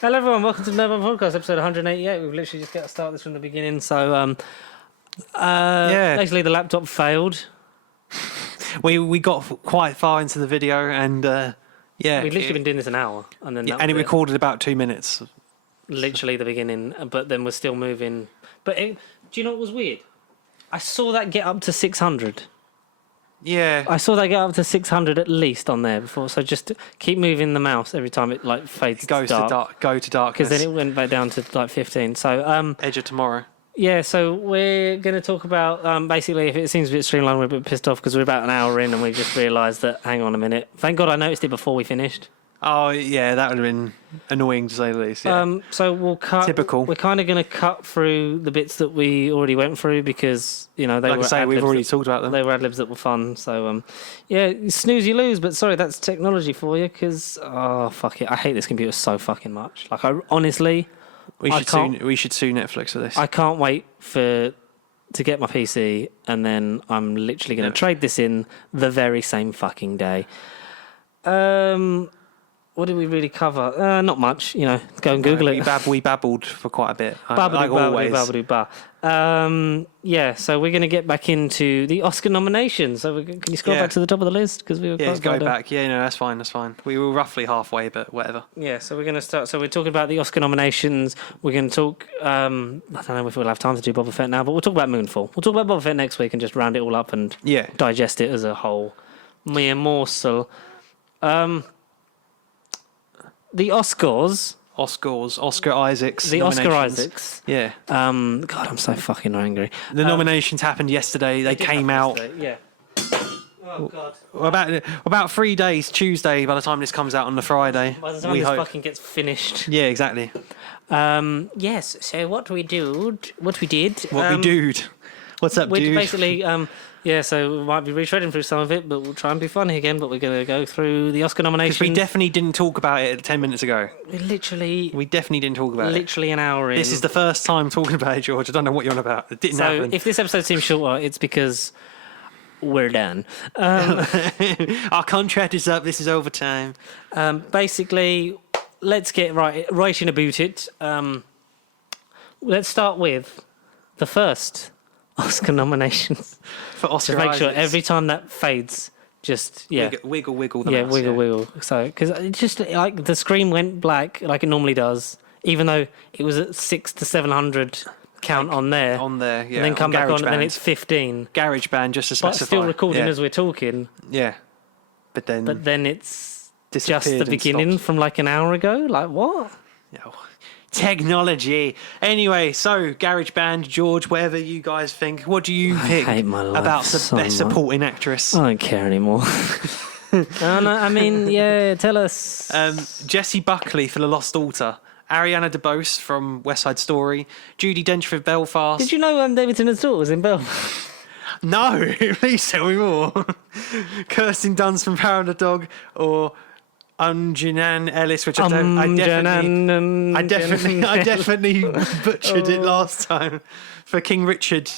Hello everyone, welcome to the Nerd Podcast, episode 188. We've literally just got to start this from the beginning. So, basically the laptop failed. We got quite far into the video, and we've literally been doing this an hour, and then it recorded about 2 minutes. Literally the beginning, but then we're still moving. But do you know what was weird? I saw that get up to 600. Yeah, I saw that get up to 600 at least on there before. So just keep moving the mouse every time it like fades goes to dark. Go to darkness. Because then it went back down to like 15. So Edge of Tomorrow. Yeah, so we're going to talk about basically, if it seems a bit streamlined, we're a bit pissed off because we're about an hour in and we just realised that, hang on a minute. Thank God I noticed it before we finished. Oh, yeah, that would have been annoying to say the least. Yeah. So we'll cut. Typical. We're kind of going to cut through the bits that we already went through because, you know, we've already talked about them. They were ad-libs that were fun. So, yeah, snooze, you lose. But sorry, that's technology for you because, oh, fuck it. I hate this computer so fucking much. Like, honestly... We should sue Netflix for this. I can't wait to get my PC, and then I'm literally going to trade this in the very same fucking day. What did we really cover? Not much, you know. Go and Google it. We babbled for quite a bit. Like always. Yeah, so we're going to get back into the Oscar nominations. So can you scroll back to the top of the list? Because we were let's go back. Yeah, no, that's fine. We were roughly halfway, but whatever. Yeah, so we're going to start. So we're talking about the Oscar nominations. We're going to talk. I don't know if we'll have time to do Boba Fett now, but we'll talk about Moonfall. We'll talk about Boba Fett next week and just round it all up and digest it as a whole mere morsel. The Oscars. Oscar Isaacs. The Oscar Isaacs. Yeah. God, I'm so fucking angry. The nominations happened yesterday. They came out. Yeah. Oh, God. About 3 days, Tuesday, by the time this comes out on the Friday. By the time this fucking gets finished. Yeah, exactly. Yes, so what we did... What's up, dude? Basically... so we might be retreading through some of it, but we'll try and be funny again. But we're going to go through the Oscar nominations. Because we definitely didn't talk about it 10 minutes ago. We definitely didn't talk about it. Literally an hour in. This is the first time talking about it, George. I don't know what you're on about. It didn't happen. If this episode seems shorter, it's because we're done. Our contract is up. This is overtime. Basically, let's get right in about it. Let's start with the first Oscar nominations. For Oscar Just make Isaacs. sure every time that fades, just wiggle the mouse, wiggle. So because it just like the screen went black like it normally does, even though it was at 600 to 700 count on there, yeah, and then come back on, and then it's 15. GarageBand just to specify, but still recording as we're talking. Yeah, but then it's just the beginning from like an hour ago. Like what? No. Technology. Anyway, so GarageBand, George, whatever you guys think, what do you pick about the best supporting actress? I don't care anymore. Tell us. Jessie Buckley for The Lost Daughter, Ariana DeBose from West Side Story, Judi Dench for Belfast. Did you know David Tennant's daughter was in Belfast? No, please tell me more. Kirsten Dunst from Power of the Dog, or Unjanan Ellis, which I definitely butchered it last time, for King Richard /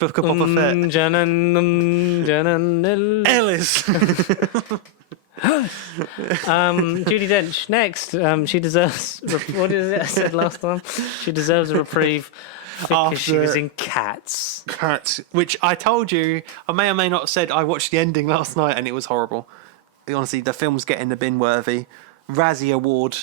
Book of Boba Fett. Ellis. Judi Dench next. She deserves. What is it I said last time? She deserves a reprieve because she was in Cats, which I told you. I may or may not have said I watched the ending last night and it was horrible. Honestly, the film's getting the bin-worthy Razzie Award.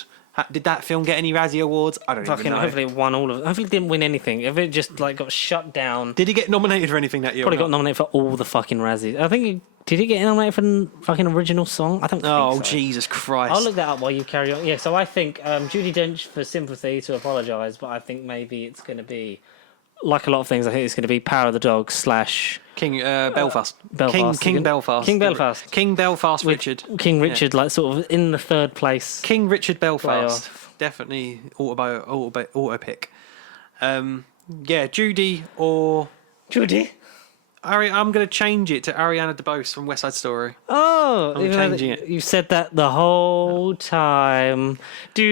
Did that film get any Razzie Awards? I don't even know. Hopefully it won all of them. Hopefully it didn't win anything. If it just got shut down. Did he get nominated for anything that year? Probably got nominated for all the fucking Razzies. I think did he get nominated for fucking original song? I don't think so. Oh, Jesus Christ. I'll look that up while you carry on. Yeah, so I think Judi Dench for Sympathy to apologise, but I think maybe it's going to be, like a lot of things, I think it's going to be Power of the Dog / King Belfast. King Belfast. King Belfast. King Belfast Richard. King Richard, sort of in the third place. King Richard Belfast. Definitely auto pick. Judy or... Judy? I'm going to change it to Ariana DeBose from West Side Story. Oh, I'm changing it. You said that the whole time. But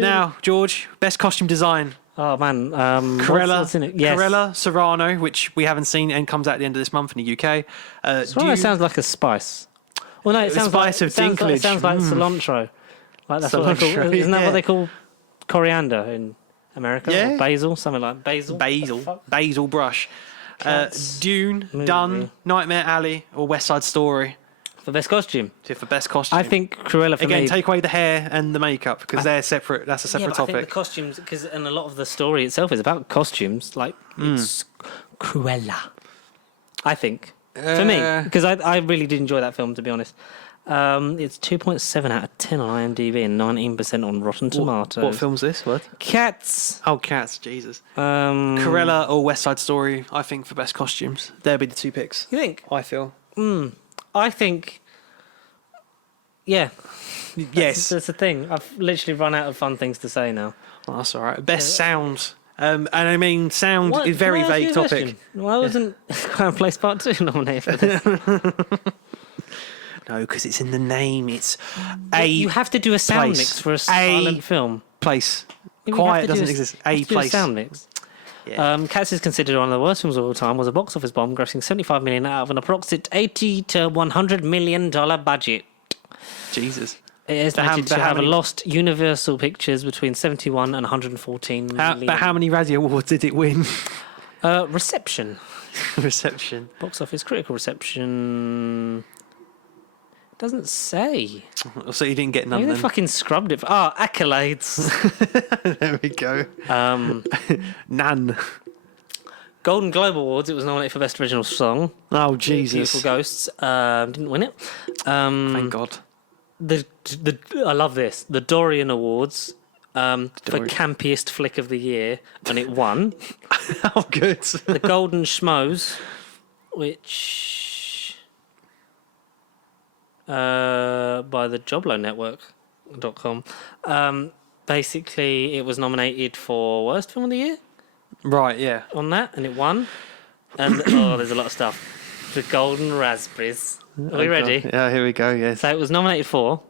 now, George, best costume design. Oh man, Corella, in it? Yes. Corella Serrano, which we haven't seen and comes out at the end of this month in the UK. Serrano sounds like a spice. Well, no, it sounds spice like of dinklage. It sounds like cilantro. Like that's what they call. Cilantro, Isn't that what they call coriander in America? Yeah. Or basil, something like basil. Basil brush. Dune, movie. Done, Nightmare Alley, or West Side Story. For best costume. For best costume. I think Cruella for Again, me. take away the hair and the makeup because they're separate. That's a separate topic. I think the costumes, and a lot of the story itself is about costumes. Like it's Cruella. I think for me, because I really did enjoy that film, to be honest. It's 2.7 out of 10 on IMDb and 19% on Rotten Tomatoes. What film's this? What? Cats. Oh, Cats. Jesus. Cruella or West Side Story. I think for best costumes, there'll be the two picks. You think? I feel. I think. Yeah. Yes. That's the thing. I've literally run out of fun things to say now. Oh, that's all right. Best sound. And I mean, sound is a very vague topic. Why wasn't Quiet Place Part 2 nominated for this? No, because it's in the name. It's you have to do a sound mix for a silent film. Place. Quiet doesn't exist. A place. A sound mix. Yeah. Cats is considered one of the worst films of all time. Was a box office bomb, grossing $75 million out of an approximate $80 to $100 million budget. Jesus. It is estimated to have lost Universal Pictures between 71 and 114 million. But how many Razzie Awards did it win? Reception. Reception. Box office critical reception. Doesn't say. So you didn't get none. Maybe they fucking scrubbed it. Accolades. There we go. None. Golden Globe Awards. It was nominated for Best Original Song. Oh Jesus! Beautiful Ghosts. Didn't win it. Thank God. I love this. The Dorian Awards. For campiest flick of the year, and it won. Oh, good. The Golden Schmoes, which by the JobloNetwork.com. Basically, it was nominated for Worst Film of the Year. Right, yeah. On that, and it won. And there's a lot of stuff. The Golden Raspberries. Are we ready? God. Yeah, here we go. Yes. So it was nominated for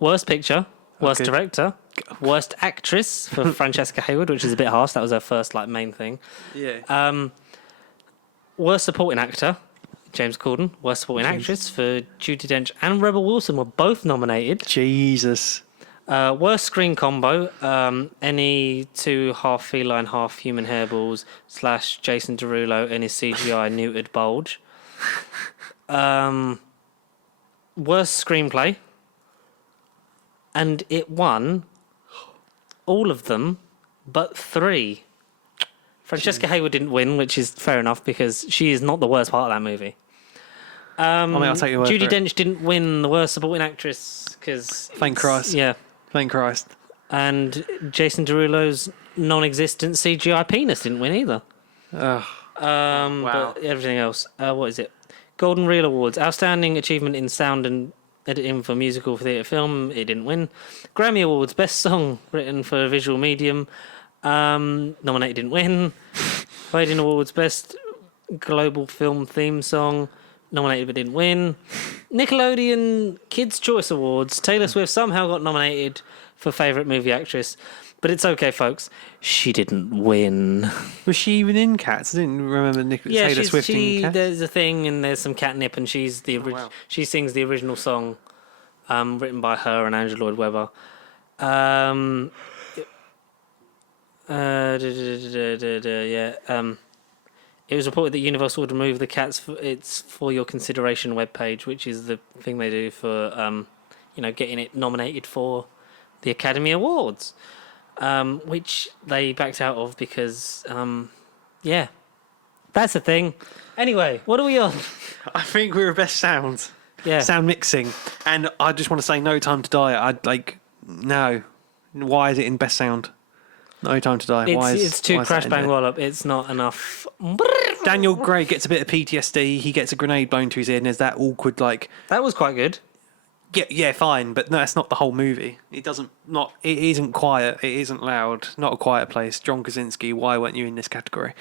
Worst Picture, Worst Director, Worst Actress for Francesca Hayward, which is a bit harsh. That was her first main thing. Yeah. Worst Supporting Actor, James Corden. Worst Supporting Actress for Judi Dench and Rebel Wilson were both nominated. Jesus. Worst Screen Combo, any two half feline, half human hairballs / Jason Derulo and his CGI neutered bulge. Worst Screenplay. And it won all of them but 3. Francesca Hayward didn't win, which is fair enough because she is not the worst part of that movie. I'll take your word Judi for it. Dench didn't win the worst supporting actress because... Thank Christ. Yeah. Thank Christ. And Jason Derulo's non-existent CGI penis didn't win either. Wow. But everything else. What is it? Golden Reel Awards. Outstanding achievement in sound and editing for musical theatre film. It didn't win. Grammy Awards. Best song written for a visual medium. Nominated, didn't win. Rating Awards. Best global film theme song. Nominated but didn't win. Nickelodeon Kids' Choice Awards. Taylor Swift somehow got nominated for favourite movie actress. But it's okay, folks. She didn't win. Was she even in Cats? I didn't remember Taylor Swift in Cats. There's a thing and there's some catnip and she's the she sings the original song written by her and Andrew Lloyd Webber. It was reported that Universal would remove the Cats for your consideration webpage, which is the thing they do for getting it nominated for the Academy Awards, which they backed out of because that's the thing. Anyway, what are we on? I think we were best sound. Yeah, sound mixing, and I just want to say No Time to Die. No. Why is it in best sound? No Time to Die. It's too crash bang wallop. It's not enough. Daniel Gray gets a bit of PTSD. He gets a grenade blown to his ear, and there's that awkward That was quite good. Yeah, fine, but no, that's not the whole movie. It isn't quiet. It isn't loud. Not a quiet place. John Krasinski. Why weren't you in this category?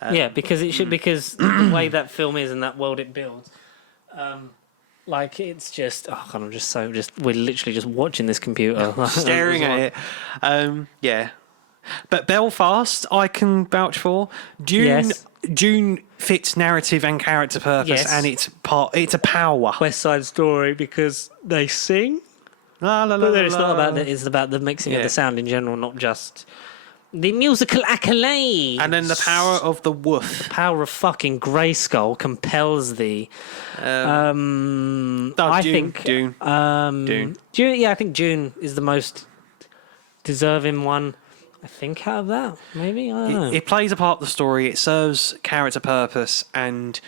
Because it should. Because the way that film is and that world it builds. It's just, I'm just we're literally just watching this computer. Staring at it. Yeah. But Belfast, I can vouch for. Dune fits narrative and character purpose, and it's a power. West Side Story because they sing. La, la, la, But then it's la. not about that. It's about the mixing of the sound in general, not just the musical accolades. And then the power of the woof. The power of fucking Grayskull compels thee. I think Dune. Dune. Yeah, I think Dune is the most deserving one. I think out of that, maybe. I don't know. It plays a part of the story. It serves character purpose, and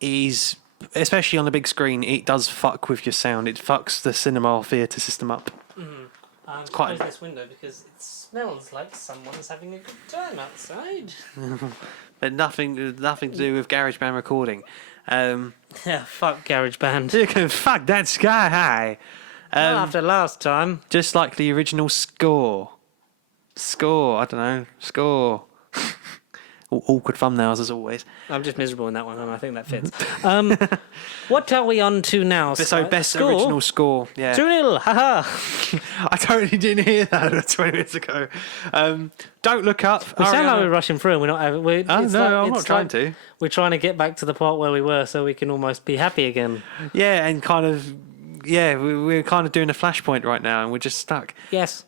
is especially on the big screen. It does fuck with your sound. It fucks the cinema theatre system up. It's quite close this window because it smells like someone's having a good time outside. But nothing to do with GarageBand recording. Yeah, fuck GarageBand. You can fuck that sky high. Well, after last time. Just like the original score. I don't know. Score. Awkward thumbnails as always. I'm just miserable in that one, and I think that fits. What are we on to now? So best original score. Yeah. 2-0, haha. I totally didn't hear that 20 minutes ago. Don't Look Up. We sound like we're rushing through and we're not having... I'm not trying to. We're trying to get back to the part where we were so we can almost be happy again. Yeah, and kind of... Yeah, we're kind of doing a flashpoint right now and we're just stuck. Yes.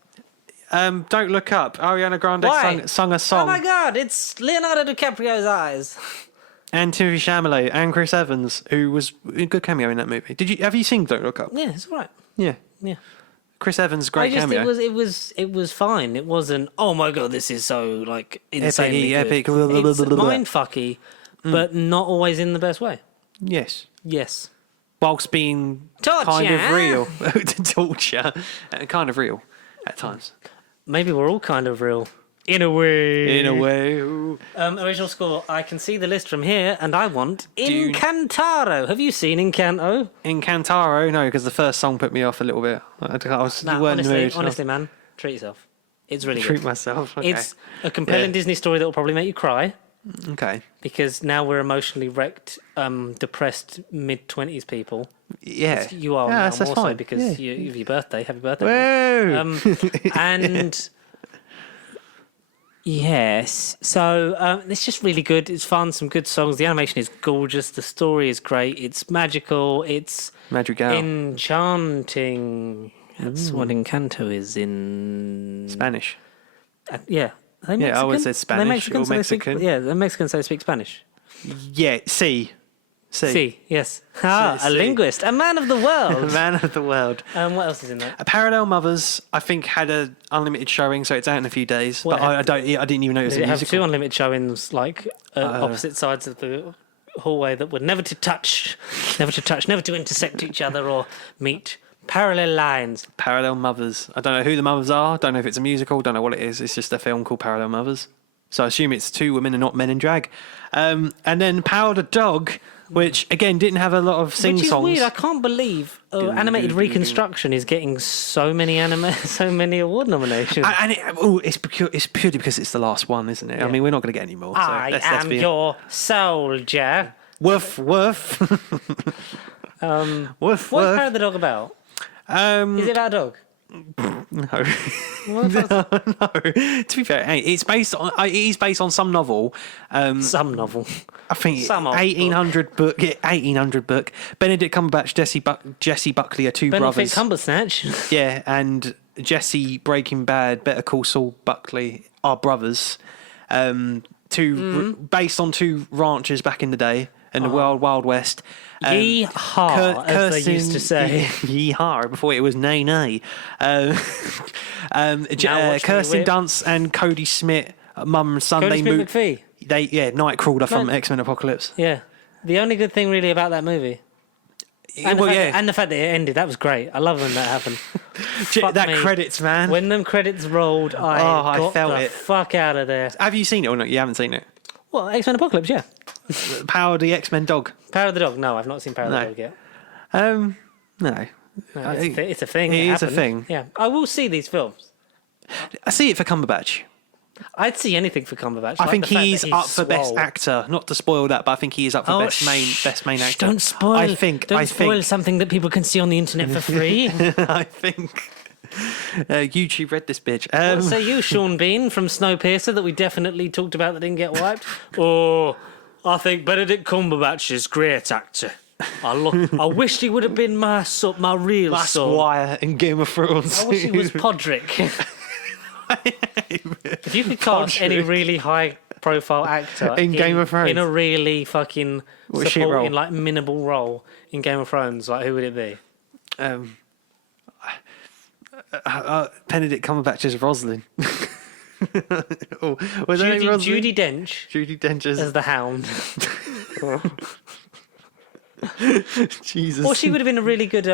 Don't Look Up. Ariana Grande sung a song. Oh my god, it's Leonardo DiCaprio's eyes. And Timothy Chalamet and Chris Evans, who was a good cameo in that movie. Have you seen Don't Look Up? Yeah, it's all right. Yeah. Yeah. Chris Evans, great cameo. It was fine. It wasn't, oh my god, this is so like insanely epic. Good. It's mindfucky, but not always in the best way. Yes. Yes. Whilst being Torture. kind of real. Torture. Kind of real at times. Maybe we're all kind of real. In a way. In a way. Ooh. Original score. I can see the list from here, and I want Incantaro. Have you seen Encanto? Incantaro? No, because the first song put me off a little bit. Honestly, man, treat yourself. It's really Treat good. myself. Okay. It's a compelling Disney story that will probably make you cry. Okay. Because now we're emotionally wrecked, depressed mid-20s people. Yeah. You are now more so because of your birthday. Happy birthday. Woo! And yes, so it's just really good. It's fun, some good songs. The animation is gorgeous. The story is great. It's magical. It's enchanting. That's what Encanto is in Spanish. Yeah. I always said Spanish or Mexican. The Mexicans say speak Spanish. Yeah, sí, yes. A linguist, a man of the world. A man of the world. What else is in there? Parallel Mothers, I think, had an unlimited showing, so it's out in a few days. But I didn't even notice it. Did it have two unlimited showings, like opposite sides of the hallway that were never to touch, never to intersect each other or meet. Parallel lines. Parallel Mothers. I don't know who the mothers are. Don't know if it's a musical. Don't know what it is. It's just a film called Parallel Mothers. So I assume it's two women and not men in drag. And then Power the Dog, which again didn't have a lot of sing-songs. Which is weird. I can't believe animated reconstruction is getting so many award nominations. And it's purely because it's the last one, isn't it? Yeah. I mean, we're not going to get any more. So I am your soldier. Woof woof. Woof. What's Power the Dog about? Is it about a dog? No. No. To be fair, it is based on some novel. Some novel. I think 1800 book. Yeah, 1800 book. Benedict Cumberbatch, Jesse Buckley are two brothers. Benedict Cumberbatch. Yeah, and Jesse Breaking Bad, Better Call Saul Buckley are brothers. Based on two ranchers back in the day. In the Wild West. Yee-haw, as they used to say. Yee-haw, before it was nay-nay. Kirsten Dunst and Cody Smith, Mum and Son. Cody Smith McPhee. Nightcrawler from X-Men Apocalypse. Yeah. The only good thing really about that movie. And the fact that it ended, that was great. I love when that happened. Credits, man. When them credits rolled, I felt the fuck out of there. Have you seen it or not? You haven't seen it? Well, X-Men Apocalypse, yeah. Power of the X-Men dog. Power of the Dog. No, I've not seen Power of the Dog yet. No. No, it's a thing. It is a thing. Yeah, I will see these films. I see it for Cumberbatch. I'd see anything for Cumberbatch. I think he's up for best actor. Not to spoil that, but I think he is up for best main actor. Don't spoil. Don't spoil something that people can see on the internet for free. I think. YouTube read this bitch. What say you, Sean Bean from Snowpiercer, that we definitely talked about that didn't get wiped? Or I think Benedict Cumberbatch is great actor. I wish he would have been my real My son. squire in Game of Thrones. I wish he was Podrick. If you could cast any really high-profile actor in Game of Thrones, in a really fucking supporting, role? minimal role in Game of Thrones, who would it be? Benedict Cumberbatch as Roslyn. Judi Dench. Judi Dench as the Hound. Jesus. Or she would have been a really good.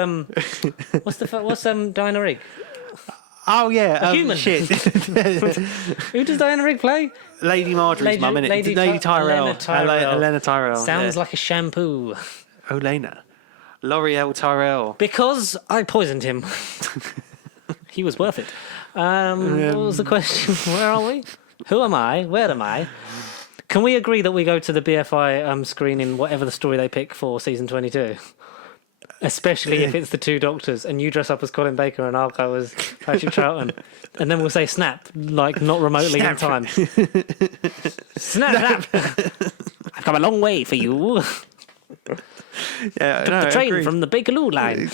What's Diana Rigg? Oh yeah, human. Shit. Who does Diana Rigg play? Lady Marjorie's mum, innit? Lady Tyrell. Elena Tyrell. Sounds like a shampoo. Olena. L'Oreal Tyrell. Because I poisoned him. He was worth it. What was the question? Where are we? Who am I? Where am I? Can we agree that we go to the BFI screening, whatever the story they pick for season 22? Especially if it's the two doctors and you dress up as Colin Baker and I'll go as Patrick Troughton. And then we'll say snap, not remotely in time. Snap. I've come a long way for you. Yeah, Took the train from the Bakerloo line.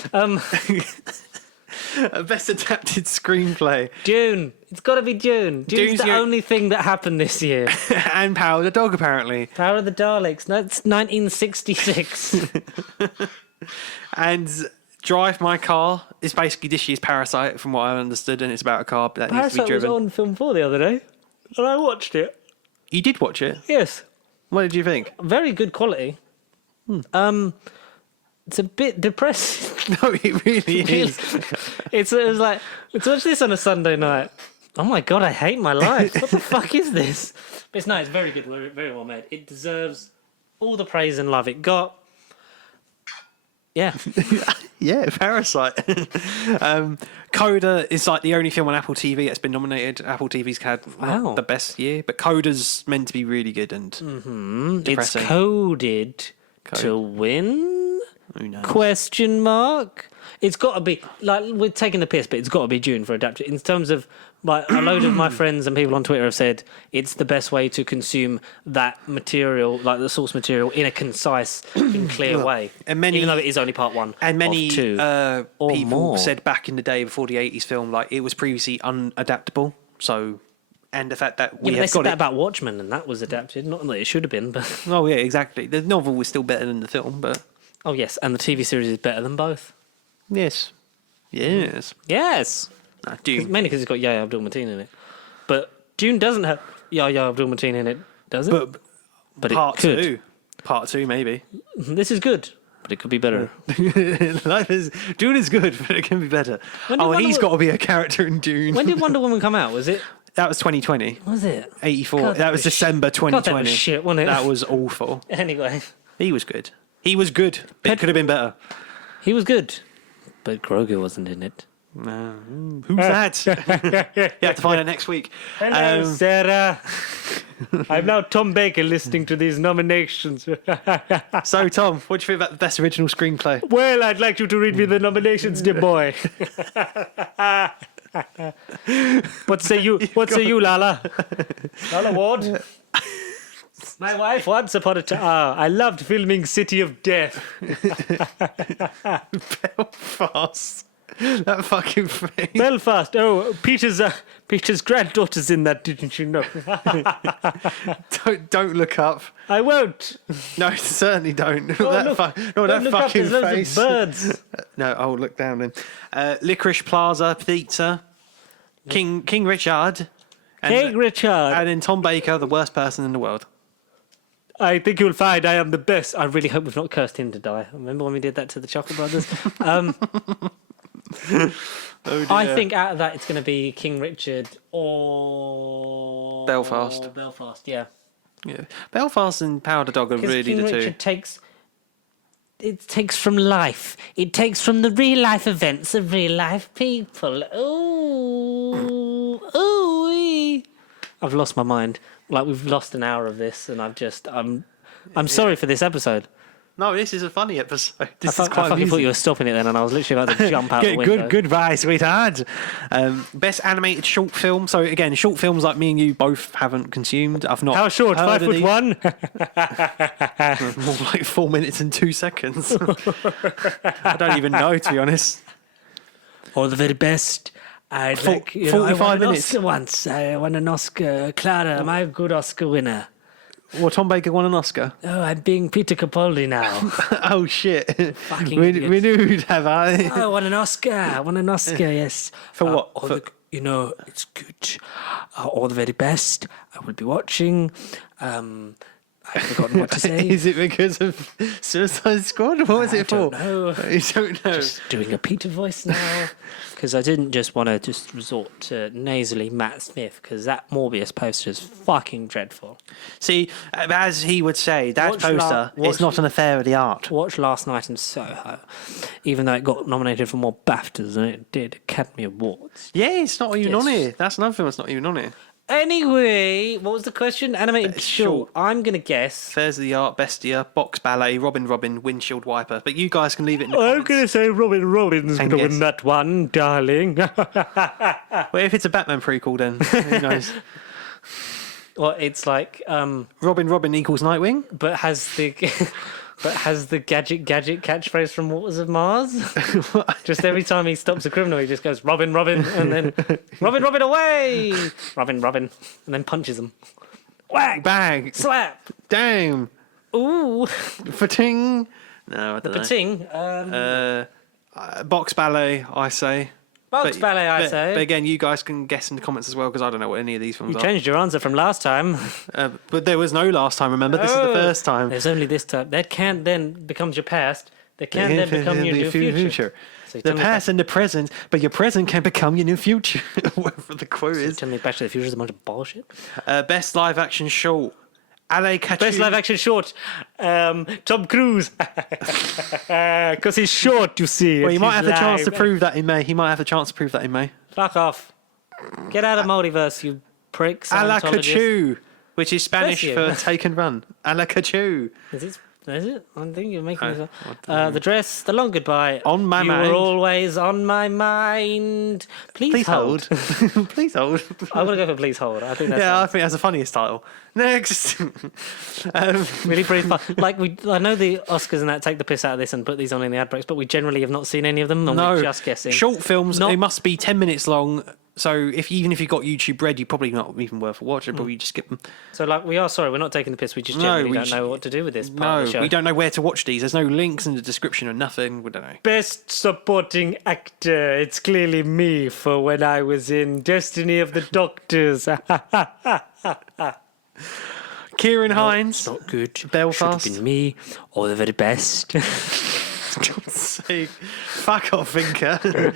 Best adapted screenplay. Dune. It's got to be Dune. Dune's the only thing that happened this year. And Power of the Dog, apparently. Power of the Daleks. That's 1966. And Drive My Car is basically this year's Parasite, from what I understood, and it's about a car that needs to be driven. Parasite was on Film 4 the other day, and I watched it. You did watch it? Yes. What did you think? Very good quality. It's a bit depressing. No, it really is. It was like, let's watch this on a Sunday night. Oh my God, I hate my life. What the fuck is this? But it's very good, very well made. It deserves all the praise and love it got. Yeah. Yeah, Parasite. Coda is like the only film on Apple TV that's been nominated. Apple TV's had not the best year, but Coda's meant to be really good and depressing. It's coded to win? Who knows? Question mark? It's got to be, we're taking the piss, but it's got to be Dune for adapted. In terms of, a load of my friends and people on Twitter have said it's the best way to consume that material, the source material, in a concise and clear way. And even though it is only part one. And many of two, people said back in the day before the 80s film, it was previously unadaptable. So, and the fact that they said that about Watchmen, and that was adapted. Not that it should have been, but. Oh yeah, exactly. The novel was still better than the film, but. Oh yes, and the TV series is better than both. Yes. Yes. Yes. Nah, Dune. Mainly because it's got Yahya Abdul-Mateen in it. But Dune doesn't have Yahya Abdul-Mateen in it, does it? But part it could. two. Part two, maybe. This is good, but it could be better. Dune is good, but it can be better. He's got to be a character in Dune. When did Wonder Woman come out? Was it? That was 2020. Was it? 84. God, that was December 2020. God, that was shit, wasn't it? That was awful. Anyway. He was good. It could have been better. He was good. But Grogu wasn't in it. Who's that? You have to find out next week. Hello, Sarah. I'm now Tom Baker listening to these nominations. So, Tom, what do you think about the best original screenplay? Well, I'd like you to read me the nominations, dear boy. What say you, Lala? Lala Ward? My wife once upon a time. I loved filming City of Death. Belfast. That fucking thing. Belfast. Oh, Peter's granddaughter's in that, didn't you know? Don't look up. I won't. No, certainly don't. Not Don't that look fucking up, there's face. loads of birds. No, I'll look down then. Licorice Plaza Pizza. King Richard. King Richard. And then Tom Baker, the worst person in the world. I think you'll find I am the best. I really hope we've not cursed him to die. Remember when we did that to the Chuckle Brothers? Oh, I think out of that it's going to be King Richard or Belfast. Belfast, yeah. Belfast and Power of the Dog are really King the two. Richard takes from life. It takes from the real life events of real life people. Ooh. I've lost my mind. We've lost an hour of this, and I'm sorry for this episode. No, this is a funny episode. I fucking thought you were stopping it then, and I was literally about to jump out the window. Goodbye, sweetheart. Best animated short film. So again, short films like me and you both haven't consumed. I've not. How short? 5'1"? More like 4 minutes and 2 seconds. I don't even know, to be honest. All the very best. I 45 minutes. Oscar once. I won an Oscar. Clara, am I a good Oscar winner? Well, Tom Baker won an Oscar. Oh, I'm being Peter Capaldi now. Oh, shit. Fucking renewed, have I? I won an Oscar. Yes. For what? It's good. All the very best. I will be watching. I've forgotten what to say. Is it because of Suicide Squad? What was it for? I don't know. Just doing a Peter voice now. Because I didn't just want to just resort to nasally Matt Smith, because that Morbius poster is fucking dreadful. See, as he would say, that poster is not an affair of the art. Watch Last Night in Soho, even though it got nominated for more BAFTAs than it did Academy Awards. Yeah, it's not even on here. That's another film that's not even on here. Anyway, what was the question? Animated short. I'm going to guess. Affairs of the Art, Bestia, Box Ballet, Robin, Windshield Wiper. But you guys can leave it in the comments. I'm going to say Robin's going to win that one, darling. Well, if it's a Batman prequel, then who knows? Well, it's like... Robin equals Nightwing? But has the gadget catchphrase from What Was of Mars? Just every time he stops a criminal, he just goes, Robin, and then, Robin, away! Robin, and then punches him. Whack! Bang! Slap! Damn! Ooh! Fating! No, I don't know. Pating? Box Ballet, I say. Box Ballet, I say. But again, you guys can guess in the comments as well, because I don't know what any of these films are. You changed your answer from last time. But there was no last time, remember? This is the first time. There's only this time. That can't then becomes your past. That can't then become your new future. So the past and the present, but your present can become your new future. Whatever the quote is. Tell me Back to the Future is a bunch of bullshit. Best live action short. Best live action short. Tom Cruise. Because he's short, you see. Well, he might have the chance to prove that in May. Fuck off. Get out of multiverse, you pricks. A la Cachu, which is Spanish for take and run. A la Cachu. Is it? I think you're making this up. The Dress, The Long Goodbye. On my mind. You were always on my mind. Please hold. Please hold. I want to go for Please Hold. I think that's I think that's the funniest title. Next. Really brief. Like I know the Oscars and that take the piss out of this and put these on in the ad breaks, but we generally have not seen any of them. We're just guessing. Short films, they must be 10 minutes long. So even if you've got YouTube Red, you're probably not even worth a watch. Probably just skip them. So we are sorry, we're not taking the piss. We just generally don't know what to do with this part of the show. We don't know where to watch these. There's no links in the description or nothing. We don't know. Best supporting actor. It's clearly me for when I was in Destiny of the Doctors. Kieran Hines. Not good. Belfast. Should have been me. All the very best. God's sake. Fuck off, Vinker.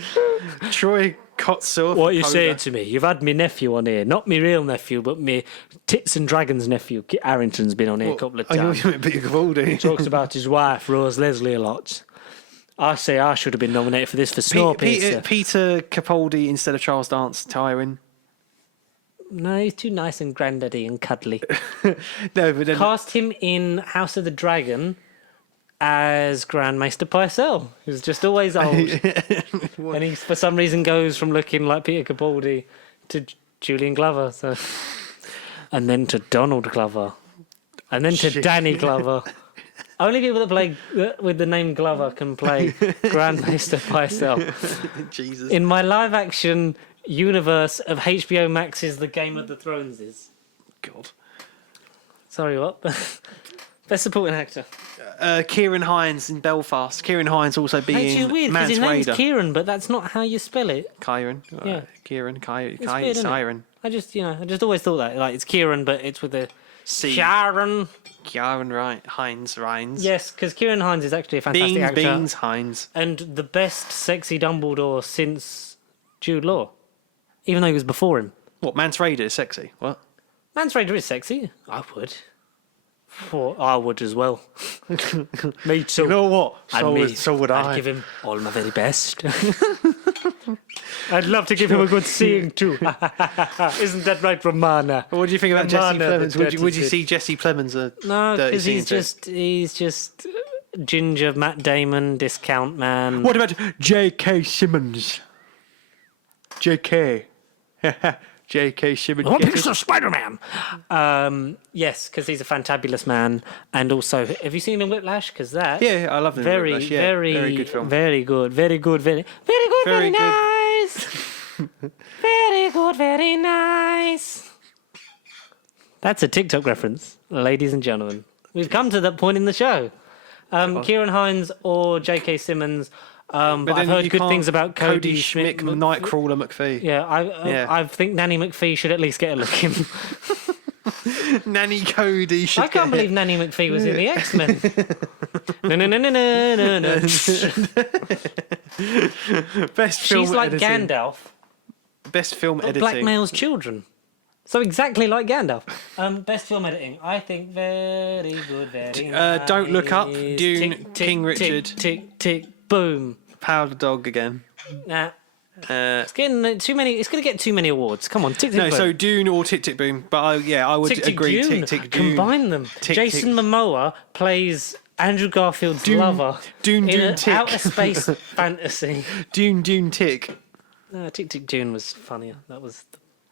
Troy Kotsur. What are you saying to me? You've had me nephew on here. Not me real nephew, but me Tits and Dragons nephew. Kit Arrington's been on here a couple of times. He talks about his wife, Rose Leslie, a lot. I say I should have been nominated for this for Snowpiercer. Peter Capaldi instead of Charles Dance, Tyrone. No, he's too nice and granddaddy and cuddly. No, but then... Cast him in House of the Dragon as Grandmaster Pycelle, who's just always old. And he, for some reason, goes from looking like Peter Capaldi to Julian Glover. So, and then to Donald Glover. And then to Danny Glover. Only people that play with the name Glover can play Grandmaster Pycelle. Jesus. In my live-action universe of HBO Max's The Game of the Thrones is. God. Sorry, what? Best supporting actor. Kieran Hines in Belfast. Kieran Hines also being That's just weird because his name's Kieran, but that's not how you spell it. Kieran. Yeah. Kieran. Siren. I just always thought that. Like, it's Kieran, but it's with a C. Kieran. Kieran Hines. Yes, because Kieran Hines is actually a fantastic actor. Beans Hines. And the best sexy Dumbledore since Jude Law. Even though he was before him. What, Mance Rayder is sexy? What? Mance Rayder is sexy. I would. I would as well. Me too. You know what? So would I. I'd give him all my very best. I'd love to give him a good seeing too. Isn't that right, Romana? What do you think about Jesse Plemons? Would you see Jesse Plemons? No, because he's just ginger Matt Damon discount man. What about J.K. Simmons? J.K. J.K. Simmons. What picture of Spider-Man? Yes, because he's a fantabulous man. And also, have you seen him in Whiplash? Because that... Yeah, I love him in Whiplash. Yeah, very good film. Very good, very good, very good, very nice. Very good, very nice. That's a TikTok reference, ladies and gentlemen. We've come to that point in the show. Kieran Hines or J.K. Simmons... but I've heard good things about Cody Schmidt, Nightcrawler McPhee. Yeah, I think Nanny McPhee should at least get a look in. Nanny Cody should. I can't believe Nanny McPhee was in the X-Men. No. Best film. She's like editing. Gandalf. Best film editing. Blackmails children. So exactly like Gandalf. Best film editing. I think very good, very nice. Don't Look Up. Dune. Tick, King Richard. Tick, tick, boom. Power of the Dog again. Nah. It's getting too many. It's going to get too many awards. Come on, Tick Tick Boom. So Dune or Tick Tick Boom. But I would Tick, Tick, agree. Dune. Tick Tick Dune. Combine them. Jason Momoa plays Andrew Garfield's lover Dune in an Tick. outer space fantasy. Dune Tick. Tick Tick Dune was funnier. That was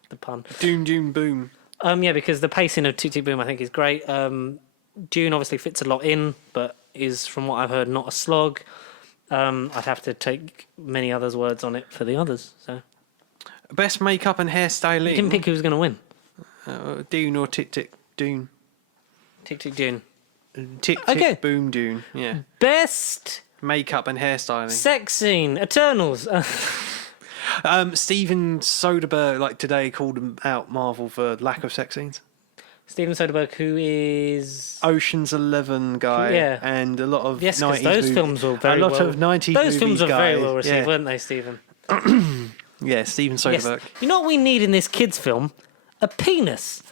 the pun. Dune Boom. Yeah, because the pacing of Tick Tick Boom I think is great. Dune obviously fits a lot in, but is from what I've heard not a slog. I'd have to take many others' words on it for the others. So, best makeup and hairstyling. you didn't pick who was going to win. Dune or Tick Tick Dune. Tick Tick Dune. Tick Tick Boom Dune. Yeah. Best makeup and hairstyling. Sex scene. Eternals. Steven Soderbergh, like today, called him out Marvel for lack of sex scenes. Steven Soderbergh, who is Ocean's 11 guy, and a lot of 90s those films were very a lot of 90s those films were guy. very well received, weren't they, Stephen? Yeah, Steven Soderbergh. Yes. You know what we need in this kids' film? A penis.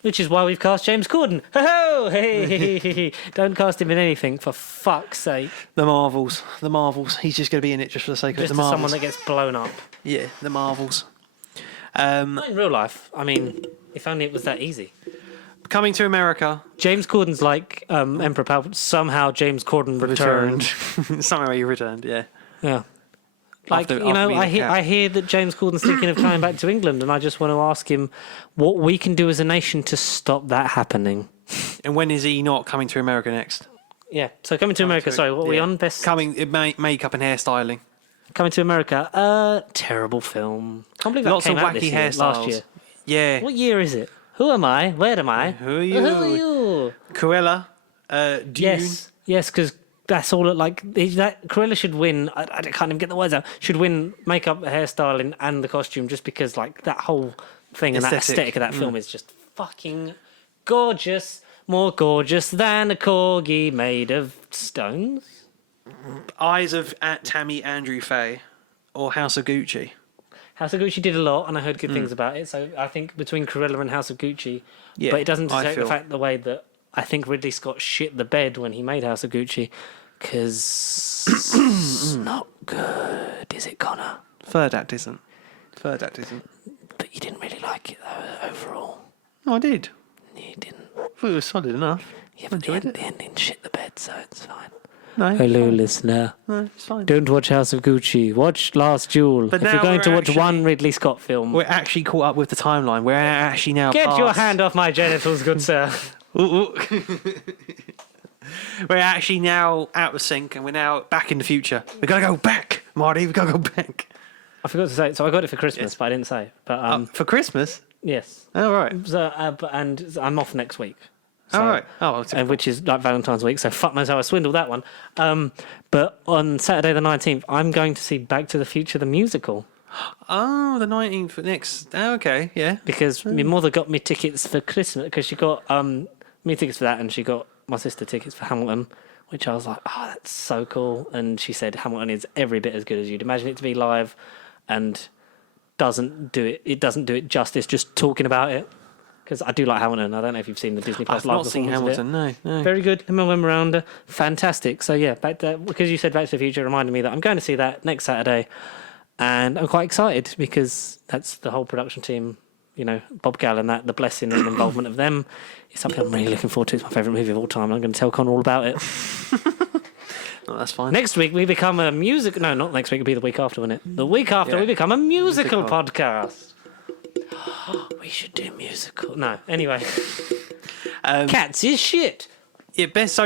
Which is why we've cast James Corden. Ho-ho! Hey! Don't cast him in anything, for fuck's sake. The Marvels. He's just going to be in it just for the sake of it. The Marvels. Someone that gets blown up. Yeah, the Marvels. Not in real life. I mean, if only it was that easy. Coming to America. James Corden's like Emperor Palpatine. Somehow James Corden returned. Somehow he returned, yeah. Yeah. Like, I hear that James Corden's thinking of coming back to England, and I just want to ask him what we can do as a nation to stop that happening. And when is he not coming to America next? Yeah, so Coming to America, sorry, what are we on? Best makeup and hairstyling. Coming to America, terrible film. Can't believe that came out this year, last year. Yeah. What year is it? Who am I? Where am I? Who are you? Cruella, Dune. Yes, because that's all that Cruella should win. I can't even get the words out. Should win makeup, hairstyling, and the costume, just because like that whole thing and that aesthetic of that film is just fucking gorgeous. More gorgeous than a corgi made of stones. Eyes of Tammy Andrew Faye or House of Gucci. House of Gucci did a lot, and I heard good things about it. So I think between Cruella and House of Gucci, but it doesn't take the way that I think Ridley Scott shit the bed when he made House of Gucci, because it's not good, is it, Connor? Third act isn't. But you didn't really like it though overall. No, I did. You didn't. I thought it was solid enough. Yeah, but the ending shit the bed, so it's fine. No, hello, listener. No, it's fine. Don't watch House of Gucci. Watch Last Duel. But if you're going to watch one Ridley Scott film... We're actually caught up with the timeline. We're actually now Get your hand off my genitals, good sir. We're actually now out of sync, and we're now back in the future. We've got to go back, Marty. We've got to go back. I forgot to say, so I got it for Christmas, but I didn't say. But for Christmas? Yes. Oh, right. So, and I'm off next week. So, all right. Which is like Valentine's week, so fuck knows how I swindled that one. But on Saturday the 19th, I'm going to see Back to the Future, the musical. Oh, the 19th next. Oh, okay, yeah. Because my mother got me tickets for Christmas, because she got me tickets for that, and she got my sister tickets for Hamilton, which I was like, oh, that's so cool. And she said Hamilton is every bit as good as you'd imagine it to be live, and doesn't do it justice just talking about it. Because I do like Hamilton. I don't know if you've seen the Disney Plus live performance. I've not seen Hamilton, no. Very good. Lin-Manuel Miranda, fantastic. So yeah, because you said Back to the Future, it reminded me that I'm going to see that next Saturday, and I'm quite excited because that's the whole production team. You know, Bob Gallen, the blessing and involvement of them is something I'm really looking forward to. It's my favourite movie of all time. I'm going to tell Connor all about it. Oh, that's fine. Next week we become a music. No, not next week. It'll be the week after, won't it? The week after we become a musical podcast. We should do musical. No, anyway. Cats is shit. Yeah, best